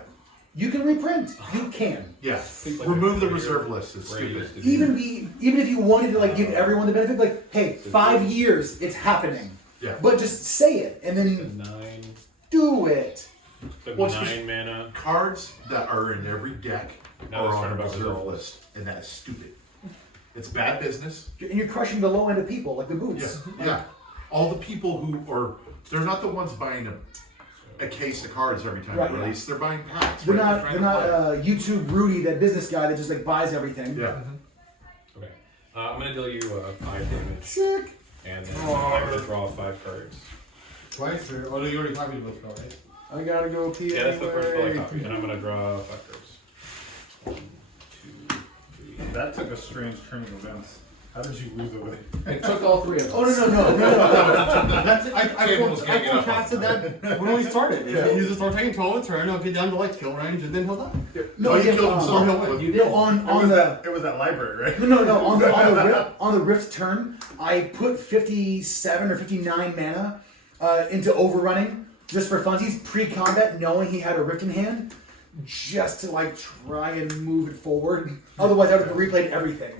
You can reprint. You can. Yeah. like Remove the a reserve list. It's Where he stupid. used to be. Even if you wanted to like give everyone the benefit, like, hey, 5 years, it's happening. Yeah. But just say it and then 9. do it. Well, it's 9 mana. Cards that are in every deck Now are let's on talk a about reserve resolves. list, and that's stupid. It's bad business. And you're crushing the low end of people, like the boots. Yeah. All the people who are, they're not the ones buying a case of cards every time Right, they yeah. release. They're buying packs. They're right? not. They're not YouTube Rudy, that business guy that just like buys everything. Yeah. Okay. I'm gonna deal you 5 damage, Sick. and then I'm gonna draw 5 cards. Twice or oh no, you already copied both cards, right? I gotta go pee. Yeah, that's the first spell I anyway. copy, and I'm gonna draw 5 cards. 1, 2, 3. That took a strange turn of events. How did you lose over there? It took all 3 of us. Oh no. That's I Cable's ganging up on forecasted that when we started. He's just taking 12 turn, he'll get down to like kill range, and then he'll die. No, Oh, you yeah, killed himself. no, You did. No, on the It was that library, right? no on the Rift's turn, I put 57 or 59 mana into overrunning just for funsies pre-combat, knowing he had a Rift in hand, just to like try and move it forward. Otherwise, I would have replayed everything.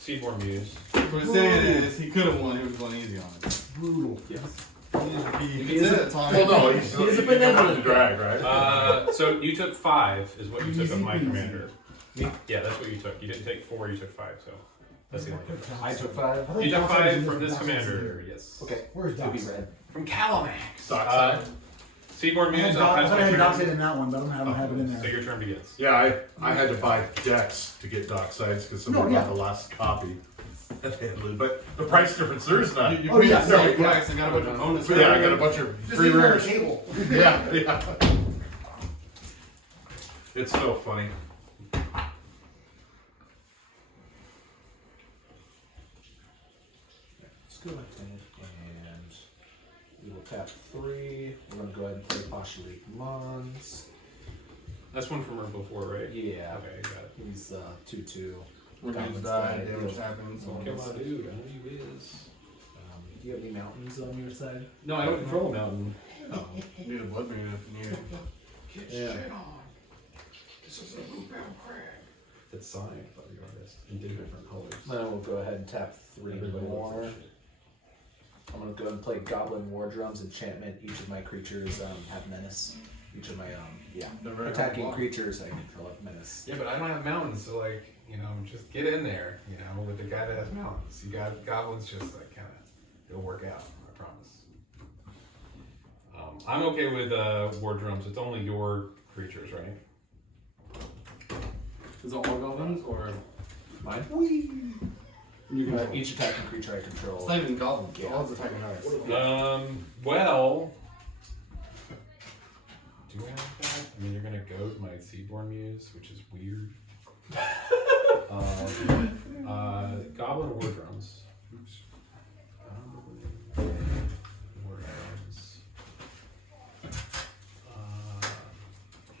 Seedborn Muse. What I'm saying is, he could have won. He was going easy on it. Brutal. You can say that, Tom. Well, no, he's He is a you don't have benevolent to drag, right? So you took 5 is what you took of my Easy. commander. Yeah, that's what you took. You didn't take 4, you took 5, so that's the only difference. I took 5. I thought You took Doc was 5 in from this Doc was in commander, here. yes. Okay. Where's To be Doc? read. From Kalamax. Dockside. Seedborn I Muse, had I'll Doc, I pass thought I my had Dockside turn. in that one, but I don't have it in So there. your turn begins. Yeah, I had to buy decks to get Docksides because someone No, yeah. bought the last copy. That they had lose. But the price difference, there is none. You Oh, paid yeah, the same no, price and got a bunch of bonus. Yeah, I got a bunch of Just free leave it on the rares. table. Yeah. It's so funny. Let's go ahead and we will tap 3. We're going to go ahead and play Postulate Mons. That's one from her before, right? Yeah. Okay, got it. He's 2/2. When Goblins dudes die, die, damage deal. happens. Kill my dude, I know you is. Do you have any mountains on your side? No, I don't control a mountain. Oh. Need a blood moon if you need it. Yeah. It's signed by the artist in different colors. Then we'll go ahead and tap 3 Everybody more. looks like shit. I'm going to go ahead and play Goblin War Drums Enchantment. Each of my creatures have menace. Each of my Never attacking had creatures I control have menace. Yeah, but I don't have mountains, so like, you know, just get in there, you know, with the guy that has mountains. You got goblins just like kind of, it'll work out, I promise. I'm okay with war drums. It's only your creatures, right? Is it all goblins or? Mine? You can. Each attacking creature I control. It's not even goblins. Yeah. All it's attacking ours. Well, do I have that? I mean, you're gonna goad my Seedborn Muse, which is weird. Goblin War Drums. Oops. War Drums.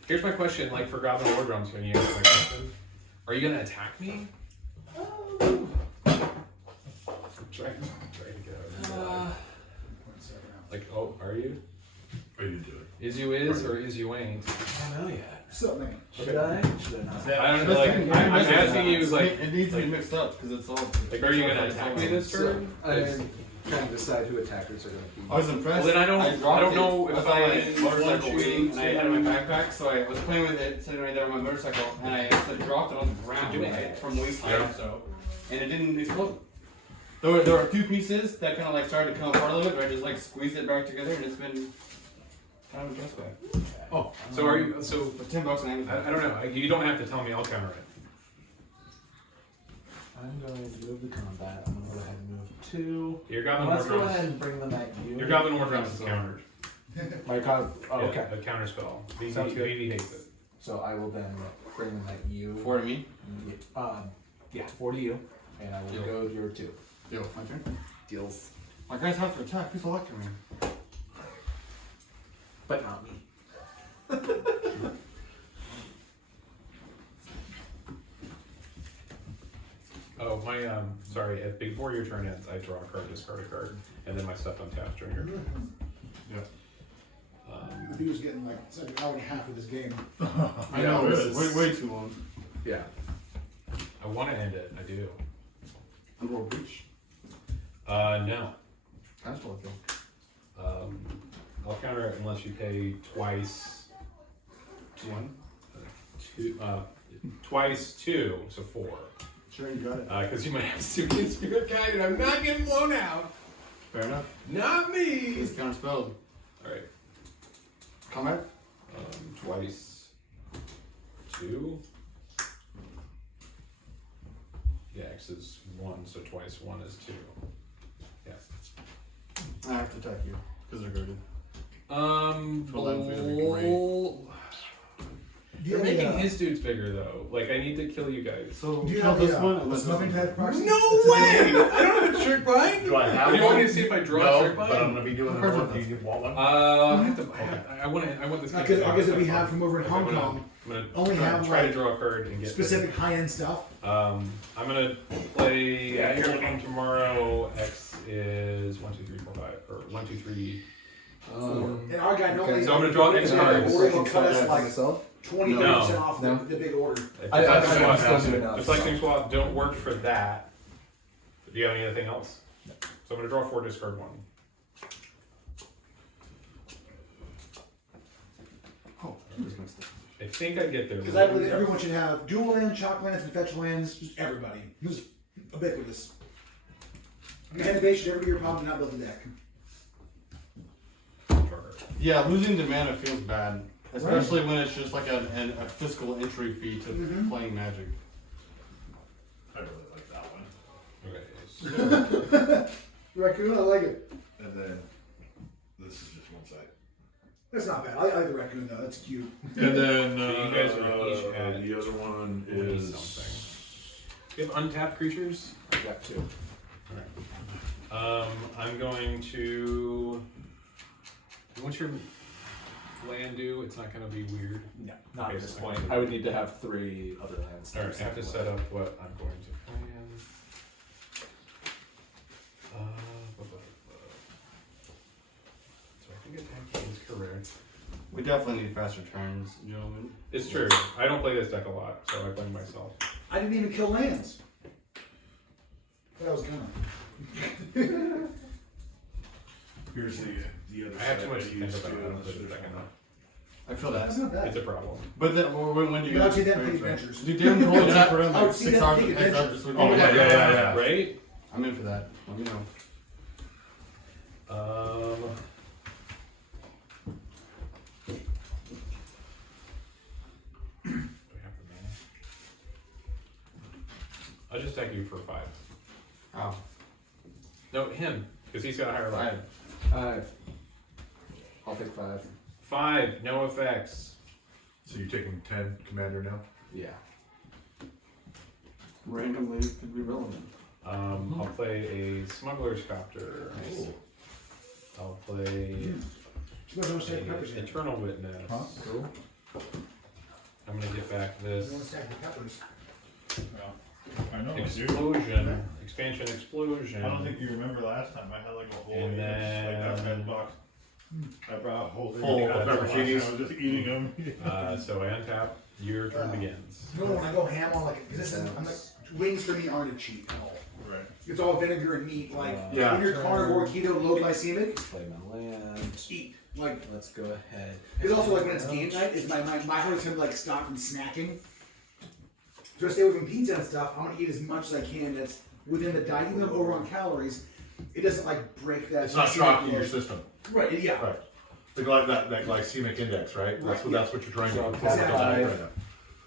Here's my question, like for Goblin War Drums, when you answer my question, are you gonna attack me? I'm trying to get out of this. Like, oh, are you? What do you do? Is you is or is you ain't? I don't know yet. Something. Should I? Should I not? I don't know. Like, I'm asking you, like, it needs to be mixed up because it's all. like, are you gonna attack me this turn? I mean, trying to decide who attackers are going to be. I was impressed. Well, then I dropped don't it. know if I thought I had motorcycle want waiting, to and I had it in my backpack, so I was playing with it, sitting right there on my motorcycle, and I dropped it on the ground, right, from waist height or so, and it didn't explode. There were a few pieces that kind of like started to come apart a little bit, but I just like squeezed it back together, and it's been kind of impressed by it. Oh, so are you? So For $10 and I don't know. You don't have to tell me. I'll counter it. I'm going to move the combat. I'm going to go ahead and move 2. Your Goblin Let's go Wardrobe. ahead and bring them at you. Your Goblin Wardrobe is countered. My oh, Yeah, okay. a counter spell. Sounds good. VD hates it. So I will then bring them at you. 4 to me. Yeah, 4 to you. And I will Deal. go to your 2. Yo, my turn. Deals. My guys have to attack. Who's electing me? But not me. Oh, my sorry. Before your turn ends, I draw a card, discard a card, and then my stuff untaps during your turn. If he was getting like, it's like an hour and a half of this game. I know, this it's is- way too long. Yeah. I want to end it. I do. Unroll breach. No. That's what I feel. I'll counter it unless you pay twice. 1. Twice 2, so 4. Sure, you got it. Because you might have Suki Spirit Guide, and I'm not getting blown out. Fair enough. Not me. It's counterspelled. All right. Combat? Twice 2. Yeah, X is 1, so twice 1 is 2. Yeah. I have to attack you, because they're girded. To 11 feet would be great. You're making his dudes bigger though. Like I need to kill you guys. So, Do you kill have this the, one, the unless smothering this one. tithe proxy? No way! I don't have a trick bind. Do I have Do you one? want me to see if I draw a No, trick but bind? I'm gonna be doing Perfect. one. Do you want one? I have to. I want this. Not game because to I guess die. that we have from over in Hong I'm gonna- Kong, I'm gonna only have, try to like, draw a card and get specific high-end stuff. I'm gonna play here from tomorrow. X is 1, 2, 3, 4, 5, or 1, 2, 3. And our guy normally. So I'm gonna draw X cards. Order will cut us like myself. 20% off No. the big order. I The still do it now. Reflecting swap don't work for that. Do you have anything else? No. So I'm gonna draw 4, discard 1. Oh, I just missed it. I think I get there. Because I believe everyone should have dual lands, chalk lands, and fetch lands. Just everybody. Who's ubiquitous. Your hand base should ever be your problem to not build a deck. Yeah, losing the mana feels bad. Especially when it's just like a fiscal entry fee to playing Magic. I really like that one. Okay. Raccoon, I like it. And then this is just one side. That's not bad. I like the raccoon though. That's cute. And then So you guys are each at the other one 40 is something. You have untapped creatures? I got 2. I'm going to. What's your land do? It's not going to be weird. No, not Okay, at this so point. I I would need to have 3 other lands. Alright, I have to set up what I'm going to plan. So I think attacking is correct. We definitely need faster turns, gentlemen. It's true. I don't play this deck a lot, so I blame myself. I didn't even kill lands. That was gonna. here's the other I have side too much that to you think use about. I too. don't play this deck enough. I feel that. That's not It's bad. a problem. But then, when do you You guys actually didn't experience take that? adventures. Dude, Dan told you that for I would like see 6 them hours take of heads up adventures. this week. Oh, yeah. Right? I'm in for that. Let me know. Do we have the mana? I'll just attack you for 5. Oh. No, him, because he's got a higher life. 5. I'll take 5. 5, no effects. So you're taking 10 commander now? Yeah. Randomly could be relevant. I'll play a smuggler's copter. I'll play She doesn't want to stack the peppers a yet. eternal witness. Huh? Cool. I'm gonna get back You want to this stack the peppers. Yeah. I know. Dude. explosion, expansion explosion. I don't think you remember last time I had like a whole And like that then- red box. I brought a whole thing. Full of of pepperoncinis. I was just eating them. So I untap. Your turn begins. You know when I go ham on like, because this is, I'm like, wings for me aren't a cheat at all. Right. It's all vinegar and meat. Like Yeah. when you're carnivore, keto, low glycemic, Play my land. eat. Like Let's go ahead. it's also like when it's game night, is my heart is gonna like stop from snacking. So I stay away from pizza and stuff. I'm gonna eat as much as I can that's within the diet, even though I'm over on calories. It doesn't like break that. It's not shocking your system. Right. Yeah. Right. That glycemic index, right? That's what you're trying to So do. exactly. Right now.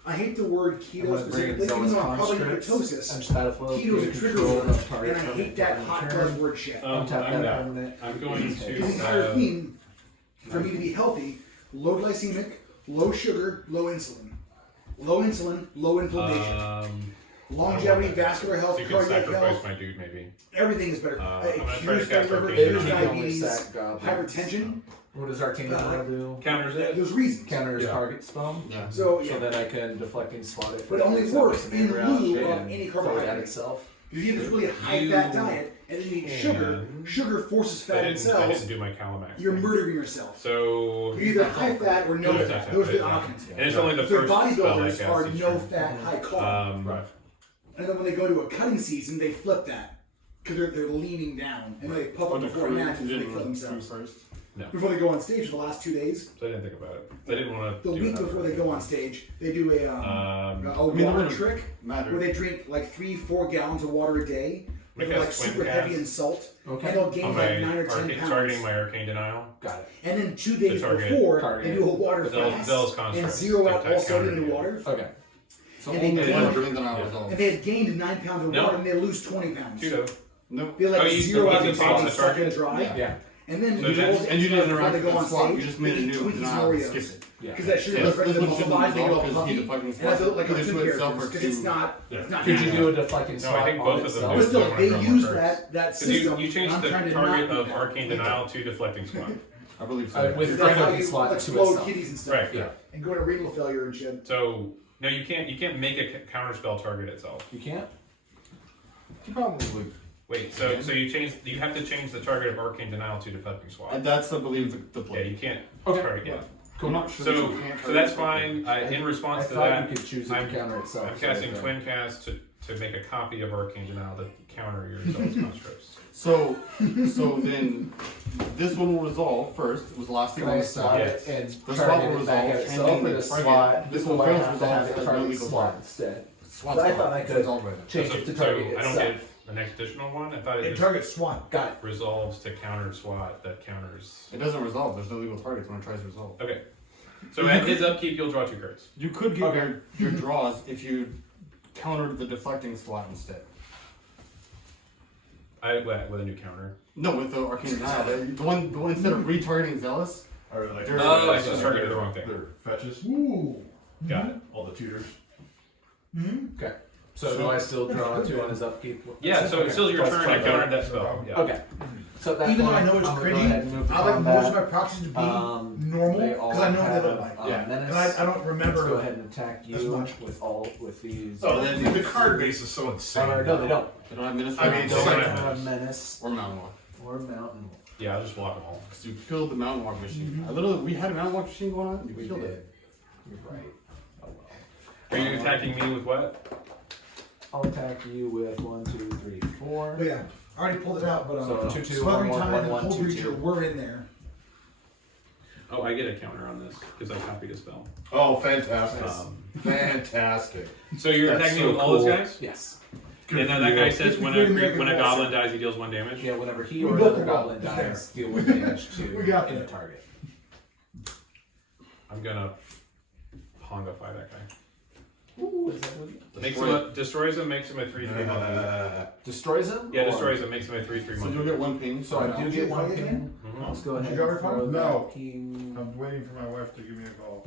I hate the word keto specifically, even though I'm probably ketosis. Keto's a trigger word, and I hate that hot buzzword shit. I'm going Because the to. entire theme, for me to be healthy, low glycemic, low sugar, low insulin. Low insulin, low inflammation. Longevity, vascular health, So you can cardiac sacrifice health, my dude, maybe. everything is better. I'm It gonna try cures to cast liver, Arcane cures Denial. diabetes, hypertension. What does Arcane Denial do? Counters it. There's reasons. Counter his Yeah. target spell. Yeah. So, So yeah. then I can deflecting swat it. But it only works in lieu of and any throw it at carbohydrate. itself. If you have this really high fat diet and then you eat sugar, sugar forces fat in I cells, didn't do my Kalamax. you're murdering yourself. So. You're either high fat or no No fat. fat, Those are the yeah. options. And it's only the So first spell I bodybuilders cast are each no turn. fat, high carb. Right. And then when they go to a cutting season, they flip that. Because they're leaning down. And they puff up before matches and they kill themselves. No. Before they go on stage for the last 2 days. So I didn't think about it. I didn't want to The do week another before they thing. go on stage, they do a water trick where they drink like 3-4 gallons of water a day. Like They're a like swim super cast. heavy in salt. Okay. And they'll gain On like my 9 or 10 arcane, pounds. targeting my Arcane Denial. Got it. And then 2 days target- before, target. they do a water They'll- fast they'll and construct zero out type all sodium counter in to water. Okay. So And they only gain- one. Drink the now resolve. And they had gained 9 pounds of No. water and they lose 20 pounds. Tutor. No. They like Oh, you- zero out you the can body, change the suck and target? dry. Yeah. And then So you that's- hold and you didn't before they interact go with on the swap, stage. you just made a they eat new Twinkies and denial, Oreos. skip it. Yeah. Because that sugar Yeah, goes right to this the one shouldn't muscle bodies, they get all resolve 'cause he puffy. deflecting And that's swap. like Either cartoon to itself characters, or because it's to- not, Yeah. it's not Could you natural. do a deflecting No, swat I think on both of them itself? do. But still, Don't they run use cards. that So you system. changed and the I'm trying to target not of do that. Arcane Denial to Deflecting Swat. I believe so. With That's how deflecting you swat to explode itself. kitties and stuff. Right. Yeah. And go to renal failure and shit. So no, you can't make a counterspell target itself. You can't? You probably. Wait, so you have to change the target of Arcane Denial to Deflecting Swat. And that's, I believe, the Yeah, play. you can't Okay. target. Yeah. I'm not sure that So you can't so that's target fine. In I response to thought that, you could choose it I'm- to counter itself. I'm casting so- Twin Cast to make a copy of Arcane Denial that counter your results constructs. So then this one will resolve first. It was the last thing Can on I the swat side. it and The try swap to will get it back resolve, at itself, and or then the the target- swat? this This will will fail have to resolve have it as no target legal swat target. instead. Swat's But I gone. thought I It's could resolved right now. change So, it to so target I don't itself. get an additional one. I thought it It just targets SWAT. Got it. resolves to counter SWAT that counters. It doesn't resolve. There's no legal targets when it tries to resolve. Okay. So at his upkeep, you'll draw 2 cards. You could get Okay. your draws if you countered the deflecting SWAT instead. With a new counter. No, with the arcane denial. The one instead of retargeting zealous. Or like There's- Oh, I just targeted the wrong thing. Their fetches, Ooh. Got it. all the tutors. Okay. So do I still draw 2 on his upkeep? Yeah, so it's still your Plus turn. I target. countered that spell. Yeah. Okay. So at that Even though point, I know it's I'm gonna pretty, go ahead and move to I like combat. most of my proxies to be normal They all because I know have, what they look like. menace. And I don't Let's go remember. ahead and attack as you much. with these. Oh, the card base is so insane. No, they don't. They don't have minister. I mean, Don't so- have menace or mountain walk. or mountain. Yeah, I'll just walk them all. Because you killed the mountain walk machine. We had a mountain walk machine going on. We killed did. it. You're right. Oh well. Are you attacking me with what? I'll attack you with 1, 2, 3, 4. But yeah, I already pulled it out, but So 2, 2, Smothering 1, 1, Time 1, and 1, Hold 2, Breacher 2. were in there. Oh, I get a counter on this because I copied a spell. Oh, fantastic. Fantastic. So you're That's attacking so me with all those cool. guys? Yes. And then that guy says It's when between a American when a Wall goblin Street. dies, he deals 1 damage. Yeah, whenever he We or built another the wall. goblin It's dies, deal with damage to We got the that. target. I'm gonna pongify that guy. Ooh, is that what Makes him destroys him, makes him a 3/3 monster. destroys him? Yeah, Or- destroys him, makes him a 3/3 So monster. you'll get one ping. So I do Did get you 1 play ping. again? Let's go ahead Did you and ever throw find- that No. king. I'm waiting for my wife to give me a call.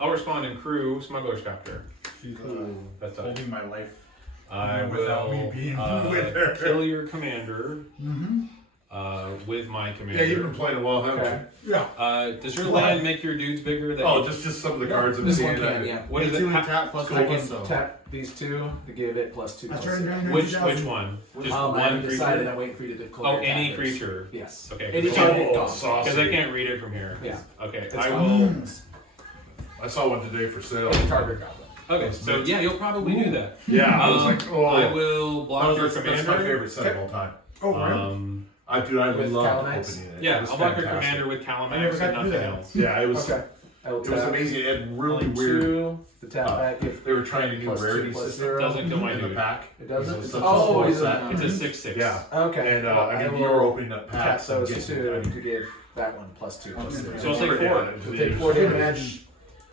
I'll respond in crew, smuggler's copter. She's That's all. holding my life. I Without me will being with her. kill your commander Mm-hmm. with my Yeah, commander. you've been playing it well, haven't Okay. Yeah. Does your land make your dudes bigger? you? That Oh, just some of the cards in This the one hand. can, yeah. what is it? 2 How- and tap plus I 1 can so. tap these 2 to give it plus 2. I plus started 6. 99. Which one? Just I one haven't decided. creature? I'm waiting for you to declare. Oh, any attackers. creature. Yes. Okay. Any Because target Oh, dog. saucy. I can't read it from here. Yeah. Okay. It's I fine. will. Mm. I saw one today for sale. Any target goblin. Okay, so yeah, you'll probably do that. Yeah, I was like, oh, I will block your that's my commander. favorite set of all time. Oh, really? I With love Kalamax? opening it. Yeah, It was I'll block your fantastic. commander with I never Kalamax got and to do nothing that. else. Yeah, it was. Okay. I will It was tap. amazing. It had really Only weird. two. The tap back. If They were trying to do plus rarity 2 plus system 0. Doesn't kill my in the dude. pack. It doesn't. It's a Oh, full it's set. a, It's a 6/6. Yeah. okay. And Well, I mean, you were opening up tap packs. and those getting- two I mean, to give that one plus 2 plus 0. So I'll take 4. We'll take 4 damage.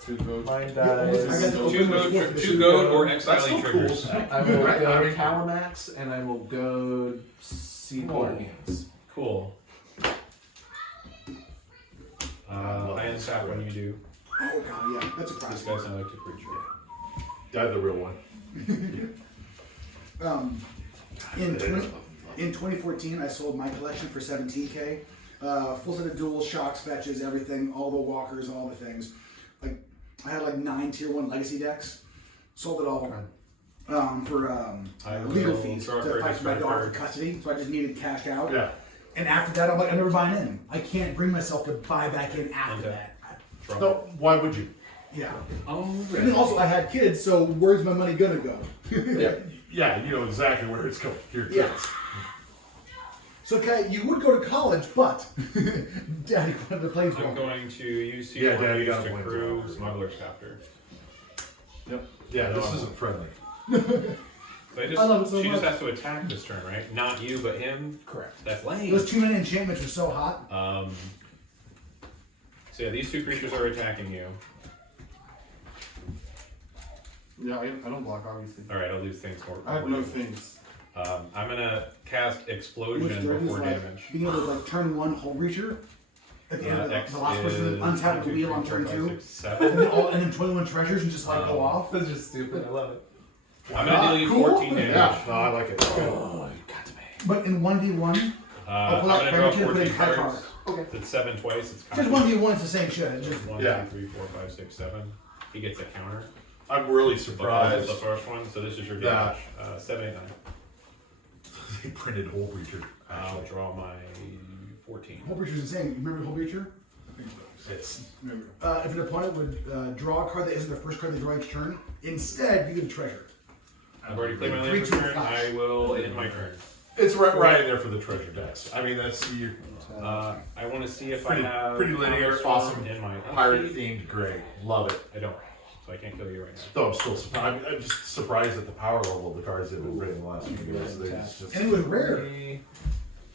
Two votes. Mine I got dies. the- Two goad or That's exiling still triggers. cool. I will Right, go I mean- Kalamax and I will go Seed Guardians. Cool. I untap when you do. Oh god, yeah, that's a This classic. guy's not like to creature. Yeah, the real one. In 2014, I sold my collection for 17K. Full set of duels, shocks, fetches, everything, all the walkers, all the things. Like I had like 9 tier 1 legacy decks. Sold it all for legal will fees throw a to card, fight for my discard a daughter for card. custody. So I just needed cash out. Yeah. And after that, I'm like, I'm never buying in. I can't bring myself to buy back in after Okay. that. No, why would you? Yeah. Oh, And then also, I had kids, so where's my money gonna go? Yeah. Yeah, you know exactly where it's going. Your kids. Yeah. So, okay, you would go to college, but Daddy wanted to play I'm for going to use Yeah, C1 Daddy got to a point. crew Smuggler's Captor. Yeah, this isn't friendly. So I love it so she just much. has to attack this turn, right? Not you, but him. Correct. That's lame. Those 2-minute enchantments are so hot. So yeah, these two creatures are attacking you. Yeah, I don't block, obviously. All right, I'll do things more. I have no things. I'm gonna cast Which Explosion dirty is before like damage. being able to like turn 1 whole reacher. At the end of X the last person is untap the 1, 2, wheel on 3, turn 4, 2. 5, 6, And 7. then 21 treasures and just like go off. That's just stupid. I love it. I'm gonna deal you Cool. 14 damage. Yeah, no, I like it. Oh, you got to me. But in 1v1, I'm pull out gonna draw Krenko, put in 14 high cards. Okay. It's 7 twice. It's just counted. 1v1 it's the same shit. It's just 1, Yeah. 2, 3, 4, 5, 6, 7. He gets a counter. I'm really That's surprised the first one. So this is your Yeah. damage. 7, 8, 9. they printed Whole Breacher. I'll Actually, draw my 14. Whole Breacher's insane. You remember Whole Breacher? it's If an opponent would draw a card that isn't their first card they draw each turn, instead you get a treasure. I've already played my land 3, for 2, turn. 5. I will end my turn. right in there for the treasure decks. I mean, that's your I want to see if Pretty- I have pretty linear, Counter awesome Storm in my pirate upkeep. themed gray. Love it. I don't, so I can't kill you right now. Though I'm still surprised. I'm just surprised at the power level of the cards that have been printed in the last few years. They just, And it was rare.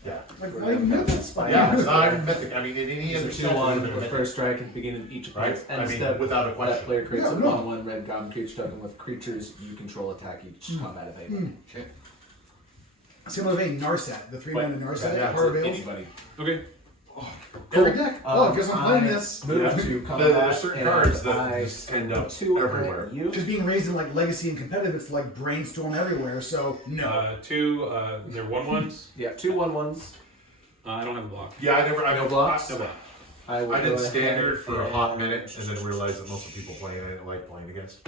yeah. Like, not even mythic. Yeah, it's not even mythic. I mean, in any These other are set, it 2-1 would've been with mythic, first strike at the beginning of each right? opponent's end I mean, step. without a That question. player creates Yeah, a no. 1/1 red goblin creature token with creatures you control attack each combat available. Similar vein, Narset, the 3-mana Narset, yeah, Power Veils. Anybody. Okay. Every deck. Oh, guess I'm playing this. Move Yeah. to There combat. are certain and cards that I just end spend up 2 everywhere. at you. Just being raised in like legacy and competitive, it's like brainstorm everywhere. So no. They're 1/1s. Yeah, 2 1/1s. I don't have a block. Yeah, I No blocks? No block. I will I go did ahead standard for a hot and minute and then realized that most of the people playing I didn't like playing against.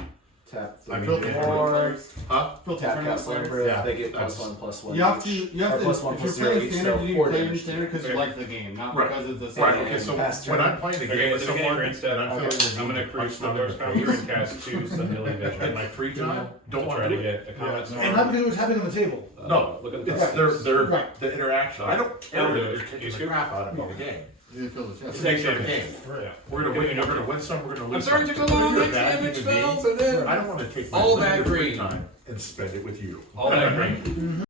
Tap I mean, 3 yeah. more. Huh? Tap Castle Emperor. Yeah, They get that's- +1/+1. You have to, each. you have Or to, +1/+0 if you're playing each, standard, so you 4 play damage. standard because you like the game, not Right. because it's the same Right, game. okay, so Pass when turn. I'm playing a Okay, game with at the beginning, someone green step, and I'm feeling the I'm need gonna to crew punch them in Smuggler's the Capture face, and cast 2 Sundaily Vision. in my free time, don't to want try to to do it. get a Comet Storm. And not because it was happening on the table. No, Look at the it's cards. Right. the interaction. I don't care I'll do if it. you're You kicking the scoop? crap out of me in the game. You didn't feel the chest. It's the nature of the game. Yeah. We're gonna win. We're gonna win some. We're gonna lose. I'm sorry some. it took so long. If you're a Next bad damage human being, spells and then I don't want to take my all limited that free green. time and spend it with you. All that green.